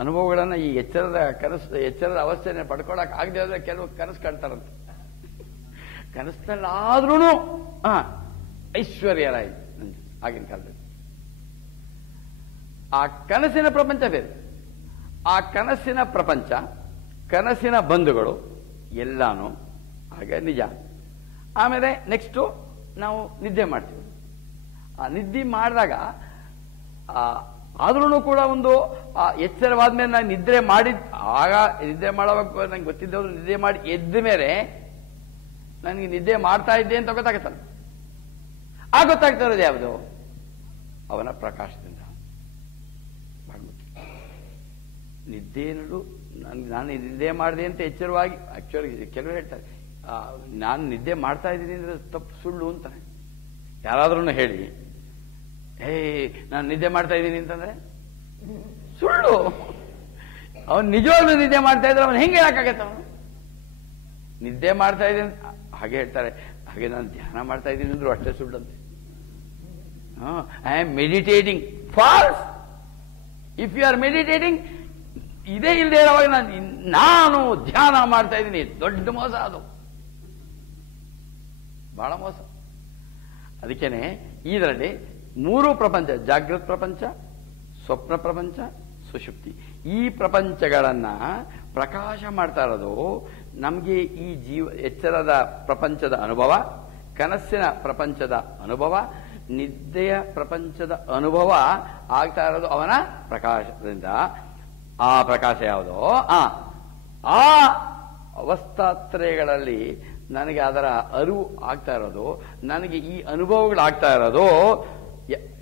ಅನುಭವಗಳನ್ನ ಈ ಎಚ್ಚರದ ಅವಸ್ಥೆಯನ್ನು ಪಡ್ಕೊಳಕ್ ಆಗದೆ ಹೋದ್ರೆ ಕೆಲವು ಕನಸು ಕಾಣ್ತಾರಂತೆ. ಕನಸಿನಲ್ಲಾದ್ರೂ ಐಶ್ವರ್ಯರಾಯಿ ಆಗಿನ ಕಾಲದಲ್ಲಿ. ಆ ಕನಸಿನ ಪ್ರಪಂಚ ಬೇರೆ. ಆ ಕನಸಿನ ಪ್ರಪಂಚ, ಕನಸಿನ ಬಂಧುಗಳು ಎಲ್ಲಾನು ಹಾಗೆ ನಿಜ. ಆಮೇಲೆ ನೆಕ್ಸ್ಟು ನಾವು ನಿದ್ದೆ ಮಾಡ್ತೀವಿ. ಆ ನಿದ್ದೆ ಮಾಡಿದಾಗ ಆದ್ರೂ ಕೂಡ ಒಂದು ಎಚ್ಚರವಾದ್ಮೇಲೆ ನಾನು ನಿದ್ರೆ ಆಗ ನಿದ್ದೆ ಮಾಡೋವಾಗ ನಂಗೆ ಗೊತ್ತಿದ್ದವರು ನಿದ್ದೆ ಮಾಡಿ ಎದ್ದ ಮೇಲೆ ನನಗೆ ನಿದ್ದೆ ಮಾಡ್ತಾ ಇದ್ದೆ ಅಂತ ಗೊತ್ತಾಗುತ್ತಲ್ಲ. ಆ ಗೊತ್ತಾಗ್ತಾ ಇರೋದು ಯಾವುದು? ಅವನ ಪ್ರಕಾಶದಿಂದ. ನಿದ್ದೆ ಅನ್ನೋದು ನಾನು ನಿದ್ದೆ ಮಾಡಿದೆ ಅಂತ ಎಚ್ಚರವಾಗಿ, ಆಕ್ಚುಲಿ ಕೆಲವರು ಹೇಳ್ತಾರೆ ನಾನು ನಿದ್ದೆ ಮಾಡ್ತಾ ಇದ್ದೀನಿ ಅಂದ್ರೆ ತಪ್ಪು, ಸುಳ್ಳು ಅಂತಾನೆ. ಯಾರಾದ್ರೂ ಹೇಳಿ ನಾನು ನಿದ್ದೆ ಮಾಡ್ತಾ ಇದ್ದೀನಿ ಅಂತಂದ್ರೆ ಸುಳ್ಳು. ಅವನು ನಿಜವಾಗ್ಲೂ ನಿದ್ದೆ ಮಾಡ್ತಾ ಇದ್ರೆ ಅವನು ಹೆಂಗೆ ಹೇಳಕ್ಕಾಗತ್ತ? ಅವನು ನಿದ್ದೆ ಮಾಡ್ತಾ ಇದ್ದೀನಿ ಹಾಗೆ ಹೇಳ್ತಾರೆ. ಹಾಗೆ ನಾನು ಧ್ಯಾನ ಮಾಡ್ತಾ ಇದ್ದೀನಿ ಅಂದ್ರೂ ಅಷ್ಟೇ ಸುಳ್ಳಂತೆ. I am meditating. False. If you are meditating, ಇದೇ ಇಲ್ಲದೆ ಇರೋವಾಗ ನಾನು ಧ್ಯಾನ ಮಾಡ್ತಾ ಇದ್ದೀನಿ, ದೊಡ್ಡ ಮೋಸ ಅದು, ಬಹಳ ಮೋಸ. ಅದಕ್ಕೇನೆ ಇದರಲ್ಲಿ 3 ಪ್ರಪಂಚ, ಜಾಗೃತ್ ಪ್ರಪಂಚ, ಸ್ವಪ್ನ ಪ್ರಪಂಚ, ಸುಷುಪ್ತಿ, ಈ ಪ್ರಪಂಚಗಳನ್ನ ಪ್ರಕಾಶ ಮಾಡ್ತಾ ಇರೋದು ನಮಗೆ ಈ ಎಚ್ಚರದ ಪ್ರಪಂಚದ ಅನುಭವ, ಕನಸಿನ ಪ್ರಪಂಚದ ಅನುಭವ, ನಿದ್ದೆಯ ಪ್ರಪಂಚದ ಅನುಭವ ಆಗ್ತಾ ಇರೋದು ಅವನ ಪ್ರಕಾಶದಿಂದ. ಆ ಪ್ರಕಾಶ ಯಾವುದೋ ಆ ಅವಸ್ಥಾತ್ರಯಗಳಲ್ಲಿ ನನಗೆ ಅದರ ಅರಿವು ಆಗ್ತಾ ಇರೋದು, ನನಗೆ ಈ ಅನುಭವಗಳಾಗ್ತಾ ಇರೋದು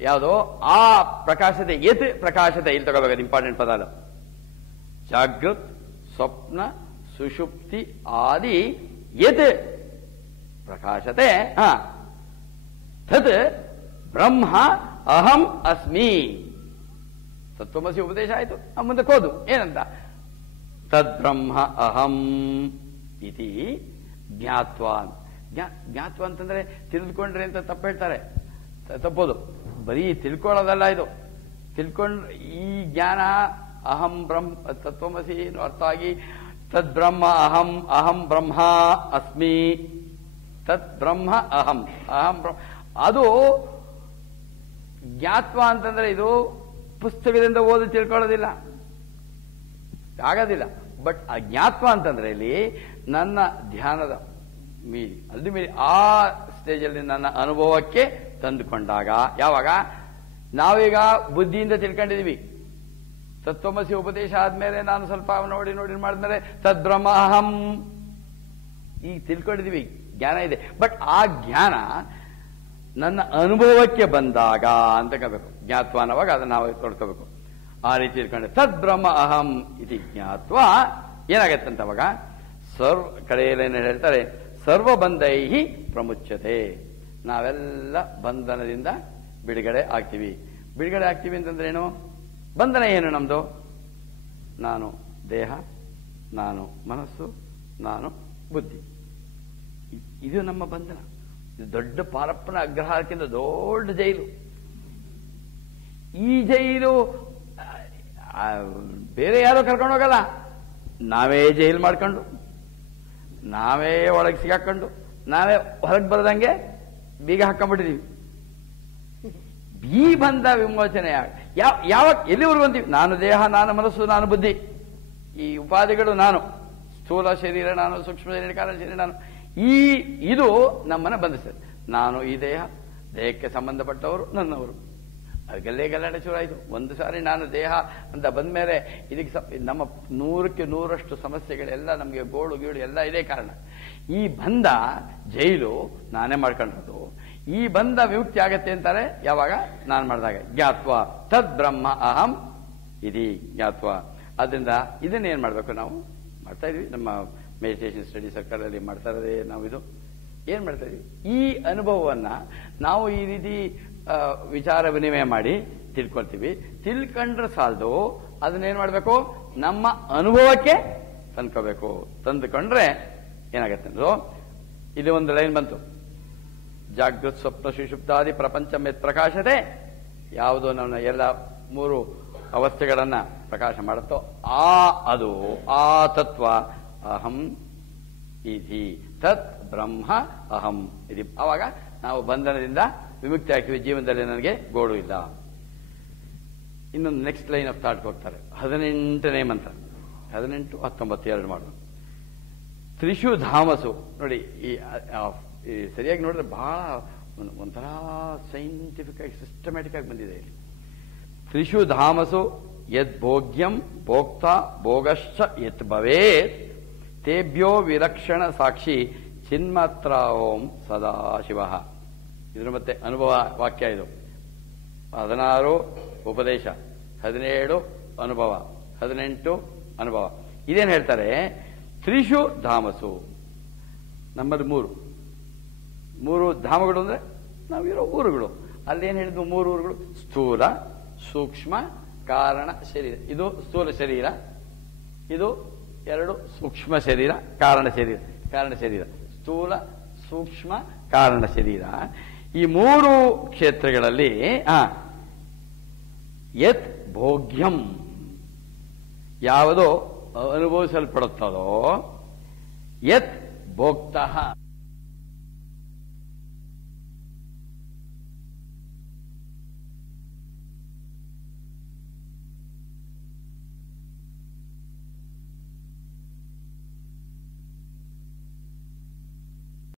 ಯಾವುದೋ ಆ ಪ್ರಕಾಶತೆ. ಯತ್ ಪ್ರಕಾಶತೆ, ಇಲ್ಲಿ ತಗೋಬೇಕು ಇಂಪಾರ್ಟೆಂಟ್ ಪದ ಅದು. ಜಾಗೃತ್ ಸ್ವಪ್ನ ಸುಷುಪ್ತಿ ಆದಿ ಯತ್ ಪ್ರಕಾಶತೆ ತತ್ ಬ್ರಹ್ಮ ಅಹಂ ಅಸ್ಮಿ. ತತ್ವಮಸಿ ಉಪದೇಶ ಆಯಿತು. ಮುಂದಕ್ಕೆ ಹೋದು ಏನಂತ, ತದ್ ಬ್ರಹ್ಮ ಅಹಂ ಇತಿ ಜ್ಞಾತ್ವಾನ್. ಜ್ಞಾತ್ವ ಅಂತಂದ್ರೆ ತಿಳಿದುಕೊಂಡ್ರೆ ಅಂತ ತಪ್ಪು ಹೇಳ್ತಾರೆ, ತಪ್ಪೋದು. ಬರೀ ತಿಳ್ಕೊಳ್ಳೋದಲ್ಲ ಇದು. ತಿಳ್ಕೊಂಡ್ರೆ ಈ ಜ್ಞಾನ ಅಹಂ ಬ್ರಹ್ಮ ತತ್ವಮಸಿ ಏನು ಅರ್ಥ ಆಗಿ ತದ್ ಬ್ರಹ್ಮ ಅಹಂ ಅಹಂ ಬ್ರಹ್ಮ ಅಸ್ಮಿ ತತ್ ಬ್ರಹ್ಮ ಅಹಂ ಅಹಂ ಬ್ರಹ್ಮ. ಅದು ಜ್ಞಾತ್ವ ಅಂತಂದ್ರೆ ಇದು ಪುಸ್ತಕದಿಂದ ಓದಿ ತಿಳ್ಕೊಳ್ಳೋದಿಲ್ಲ, ಆಗೋದಿಲ್ಲ. ಬಟ್ ಆ ಜ್ಞಾತ್ವ ಅಂತಂದ್ರೆ ಇಲ್ಲಿ ನನ್ನ ಧ್ಯಾನದ ಮೀರಿ ಅಲ್ಲಿ ಮೀರಿ ಆ ಸ್ಟೇಜಲ್ಲಿ ನನ್ನ ಅನುಭವಕ್ಕೆ ತಂದುಕೊಂಡಾಗ, ಯಾವಾಗ ನಾವೀಗ ಬುದ್ಧಿಯಿಂದ ತಿಳ್ಕೊಂಡಿದೀವಿ, ತತ್ವಮಸಿ ಉಪದೇಶ ಆದ್ಮೇಲೆ ನಾನು ಸ್ವಲ್ಪ ನೋಡಿ ಮಾಡಿದ್ಮೇಲೆ ತದ್ಬ್ರಹ್ಮ ಅಹಂ ಈಗ ತಿಳ್ಕೊಂಡಿದೀವಿ, ಜ್ಞಾನ ಇದೆ. ಬಟ್ ಆ ಜ್ಞಾನ ನನ್ನ ಅನುಭವಕ್ಕೆ ಬಂದಾಗ ಅಂತ ಕಬೇಕು, ಜ್ಞಾತ್ವ ಅನ್ನೋವಾಗ ಅದನ್ನ ನಾವು ತೊಡ್ಕೋಬೇಕು. ಆ ರೀತಿ ತಿಳ್ಕೊಂಡೆ ತದ್ಬ್ರಹ್ಮ ಅಹಂ ಇತಿ ಜ್ಞಾತ್ವ ಏನಾಗತ್ತಂತ ಅವಾಗ ಕಡೆಯಲ್ಲಿ ಹೇಳ್ತಾರೆ, ಸರ್ವಬಂಧೈಹಿ ಪ್ರಮುಚ್ಯತೆ. ನಾವೆಲ್ಲ ಬಂಧನದಿಂದ ಬಿಡುಗಡೆ ಆಗ್ತೀವಿ. ಬಿಡುಗಡೆ ಆಗ್ತೀವಿ ಅಂತಂದ್ರೆ ಏನು? ಬಂಧನ ಏನು ನಮ್ದು? ನಾನು ದೇಹ, ನಾನು ಮನಸ್ಸು, ನಾನು ಬುದ್ಧಿ. ಇದು ನಮ್ಮ ಬಂಧನ. ಇದು ದೊಡ್ಡ ಪಾರಪ್ಪನ ಅಗ್ರಹಾರಕ್ಕಿಂತ ದೊಡ್ಡ ಜೈಲು. ಈ ಜೈಲು ಬೇರೆ ಯಾರೋ ಕರ್ಕೊಂಡು ಹೋಗಲ್ಲ, ನಾವೇ ಜೈಲು ಮಾಡ್ಕೊಂಡು, ನಾವೇ ಒಳಗೆ ಸಿಗಾಕೊಂಡು, ನಾವೇ ಹೊರಗೆ ಬರದಂಗೆ ಬೀಗ ಹಾಕೊಂಡ್ಬಿಟ್ಟಿದೀವಿ. ಈ ಬಂಧ ವಿಮೋಚನೆ ಯಾವಾಗ ಎಲ್ಲಿವರೆಗೂ ಅಂತೀವಿ? ನಾನು ದೇಹ, ನಾನು ಮನಸ್ಸು, ನಾನು ಬುದ್ಧಿ, ಈ ಉಪಾಧಿಗಳು ನಾನು, ಸ್ಥೂಲ ಶರೀರ ನಾನು, ಸೂಕ್ಷ್ಮ ಶರೀರ, ಕಾರಣ ಶರೀರ ನಾನು. ಇದು ನಮ್ಮನ್ನ ಬಂಧಿಸ್ತದೆ. ನಾನು ಈ ದೇಹಕ್ಕೆ ಸಂಬಂಧಪಟ್ಟವರು ನನ್ನವರು. ಅದಕ್ಕೆಲ್ಲೇ ಗಲಾಟೆ ಶುರುವಾಯಿತು. ಒಂದು ಸಾರಿ ನಾನು ದೇಹ ಅಂತ ಬಂದ್ಮೇಲೆ ಇದಕ್ಕೆ ನಮ್ಮ 100ಕ್ಕೆ 100ರಷ್ಟು ಸಮಸ್ಯೆಗಳೆಲ್ಲ ನಮಗೆ ಗೋಳು ಗೀಳು ಎಲ್ಲ ಇದೇ ಕಾರಣ. ಈ ಬಂಧ ಜೈಲು ನಾನೇ ಮಾಡ್ಕೊಂಡಿರೋದು. ಈ ಬಂಧ ವಿಮುಕ್ತಿ ಆಗತ್ತೆ ಅಂತಾರೆ ಯಾವಾಗ? ನಾನು ಮಾಡಿದಾಗ. ಜ್ಞಾತ್ವ ತದ್ ಬ್ರಹ್ಮ ಅಹಂ ಇದಿ ಜ್ಞಾತ್ವ. ಅದರಿಂದ ಇದನ್ನೇನ್ ಮಾಡ್ಬೇಕು? ನಾವು ಮಾಡ್ತಾ ಇದೀವಿ, ನಮ್ಮ ಮೆಡಿಟೇಷನ್ ಸ್ಟಡಿ ಸರ್ಕಲ್ ಅಲ್ಲಿ ಮಾಡ್ತಾ ಇರೋದೇ ನಾವು. ಇದು ಏನ್ ಮಾಡ್ತಾ ಇದೀವಿ? ಈ ಅನುಭವವನ್ನ ನಾವು ಈ ರೀತಿ ವಿಚಾರ ವಿನಿಮಯ ಮಾಡಿ ತಿಳ್ಕೊಳ್ತೀವಿ. ತಿಳ್ಕೊಂಡ್ರೆ ಸಾಲದು, ಅದನ್ನೇನ್ ಮಾಡ್ಬೇಕು? ನಮ್ಮ ಅನುಭವಕ್ಕೆ ತಂದ್ಕೋಬೇಕು. ತಂದುಕೊಂಡ್ರೆ ಏನಾಗತ್ತೆ ಅಂದ್ರೆ, ಇಲ್ಲಿ ಒಂದು ಲೈನ್ ಬಂತು, ಜಾಗೃತ್ ಸ್ವಪ್ನ ಸುಷುಪ್ತಾದಿ ಪ್ರಪಂಚ ಮೆತ್ ಪ್ರಕಾಶತೆ. ಯಾವುದೋ ನನ್ನ ಎಲ್ಲ 3 ಅವಸ್ಥೆಗಳನ್ನ ಪ್ರಕಾಶ ಮಾಡುತ್ತೋ ಅದು ಆ ತತ್ವ ಅಹಂ ಇತಿ ತತ್ ಬ್ರಹ್ಮ ಅಹಂ ಇತಿ. ಆವಾಗ ನಾವು ಬಂಧನದಿಂದ ವಿಮುಕ್ತಿ ಆಗ್ತೀವಿ. ಜೀವನದಲ್ಲಿ ನನಗೆ ಗೋಳು ಇಲ್ಲ. ಇನ್ನೊಂದು ನೆಕ್ಸ್ಟ್ ಲೈನ್ ಆಫ್ ಥಾಟ್ ಹೋಗ್ತಾರೆ. 18ನೇ ಮಂತ್ರ, 18, 19 2 ಮಾಡೋದು. ತ್ರಿಷು ಧಾಮಸು ನೋಡಿ, ಈ ಸರಿಯಾಗಿ ನೋಡಿದ್ರೆ ಬಹಳ ಒಂಥರ ಸೈಂಟಿಫಿಕ್ ಆಗಿ ಸಿಸ್ಟಮ್ಯಾಟಿಕ್ ಆಗಿ ಬಂದಿದೆ ಇಲ್ಲಿ. ತ್ರಿಷು ಧಾಮಸು ಯದ್ ಭೋಗ್ಯಂ ಭೋಕ್ತ ಭೋಗಶ್ಚ ಯತ್ ಭವೇತ್ ತೇಭ್ಯೋ ವಿಲಕ್ಷಣ ಸಾಕ್ಷಿ ಚಿನ್ಮಾತ್ರ ಓಂ ಸದಾಶಿವ. ಇದ್ರ ಮತ್ತೆ ಅನುಭವ ವಾಕ್ಯ ಇದು. 16 ಉಪದೇಶ, 17 ಅನುಭವ, 18 ಅನುಭವ. ಇದೇನು ಹೇಳ್ತಾರೆ? ತ್ರಿಷು ಧಾಮಸು, ನಮ್ಮದು 3 ಧಾಮಗಳು ಅಂದ್ರೆ ನಾವಿರೋ ಊರುಗಳು. ಅಲ್ಲೇನು ಹೇಳಿದ್ವು? 3 ಊರುಗಳು: ಸ್ಥೂಲ, ಸೂಕ್ಷ್ಮ, ಕಾರಣ ಶರೀರ. ಇದು ಸ್ಥೂಲ ಶರೀರ, ಇದು 2 ಸೂಕ್ಷ್ಮ ಶರೀರ, ಕಾರಣ ಶರೀರ. ಸ್ಥೂಲ, ಸೂಕ್ಷ್ಮ, ಕಾರಣ ಶರೀರ. ಈ 3 ಕ್ಷೇತ್ರಗಳಲ್ಲಿ ಯತ್ ಭೋಗ್ಯಂ ಯಾವುದೋ ಅನುಭವಿಸಲ್ಪಡುತ್ತದೋ, ಯತ್ ಭೋಕ್ತಃ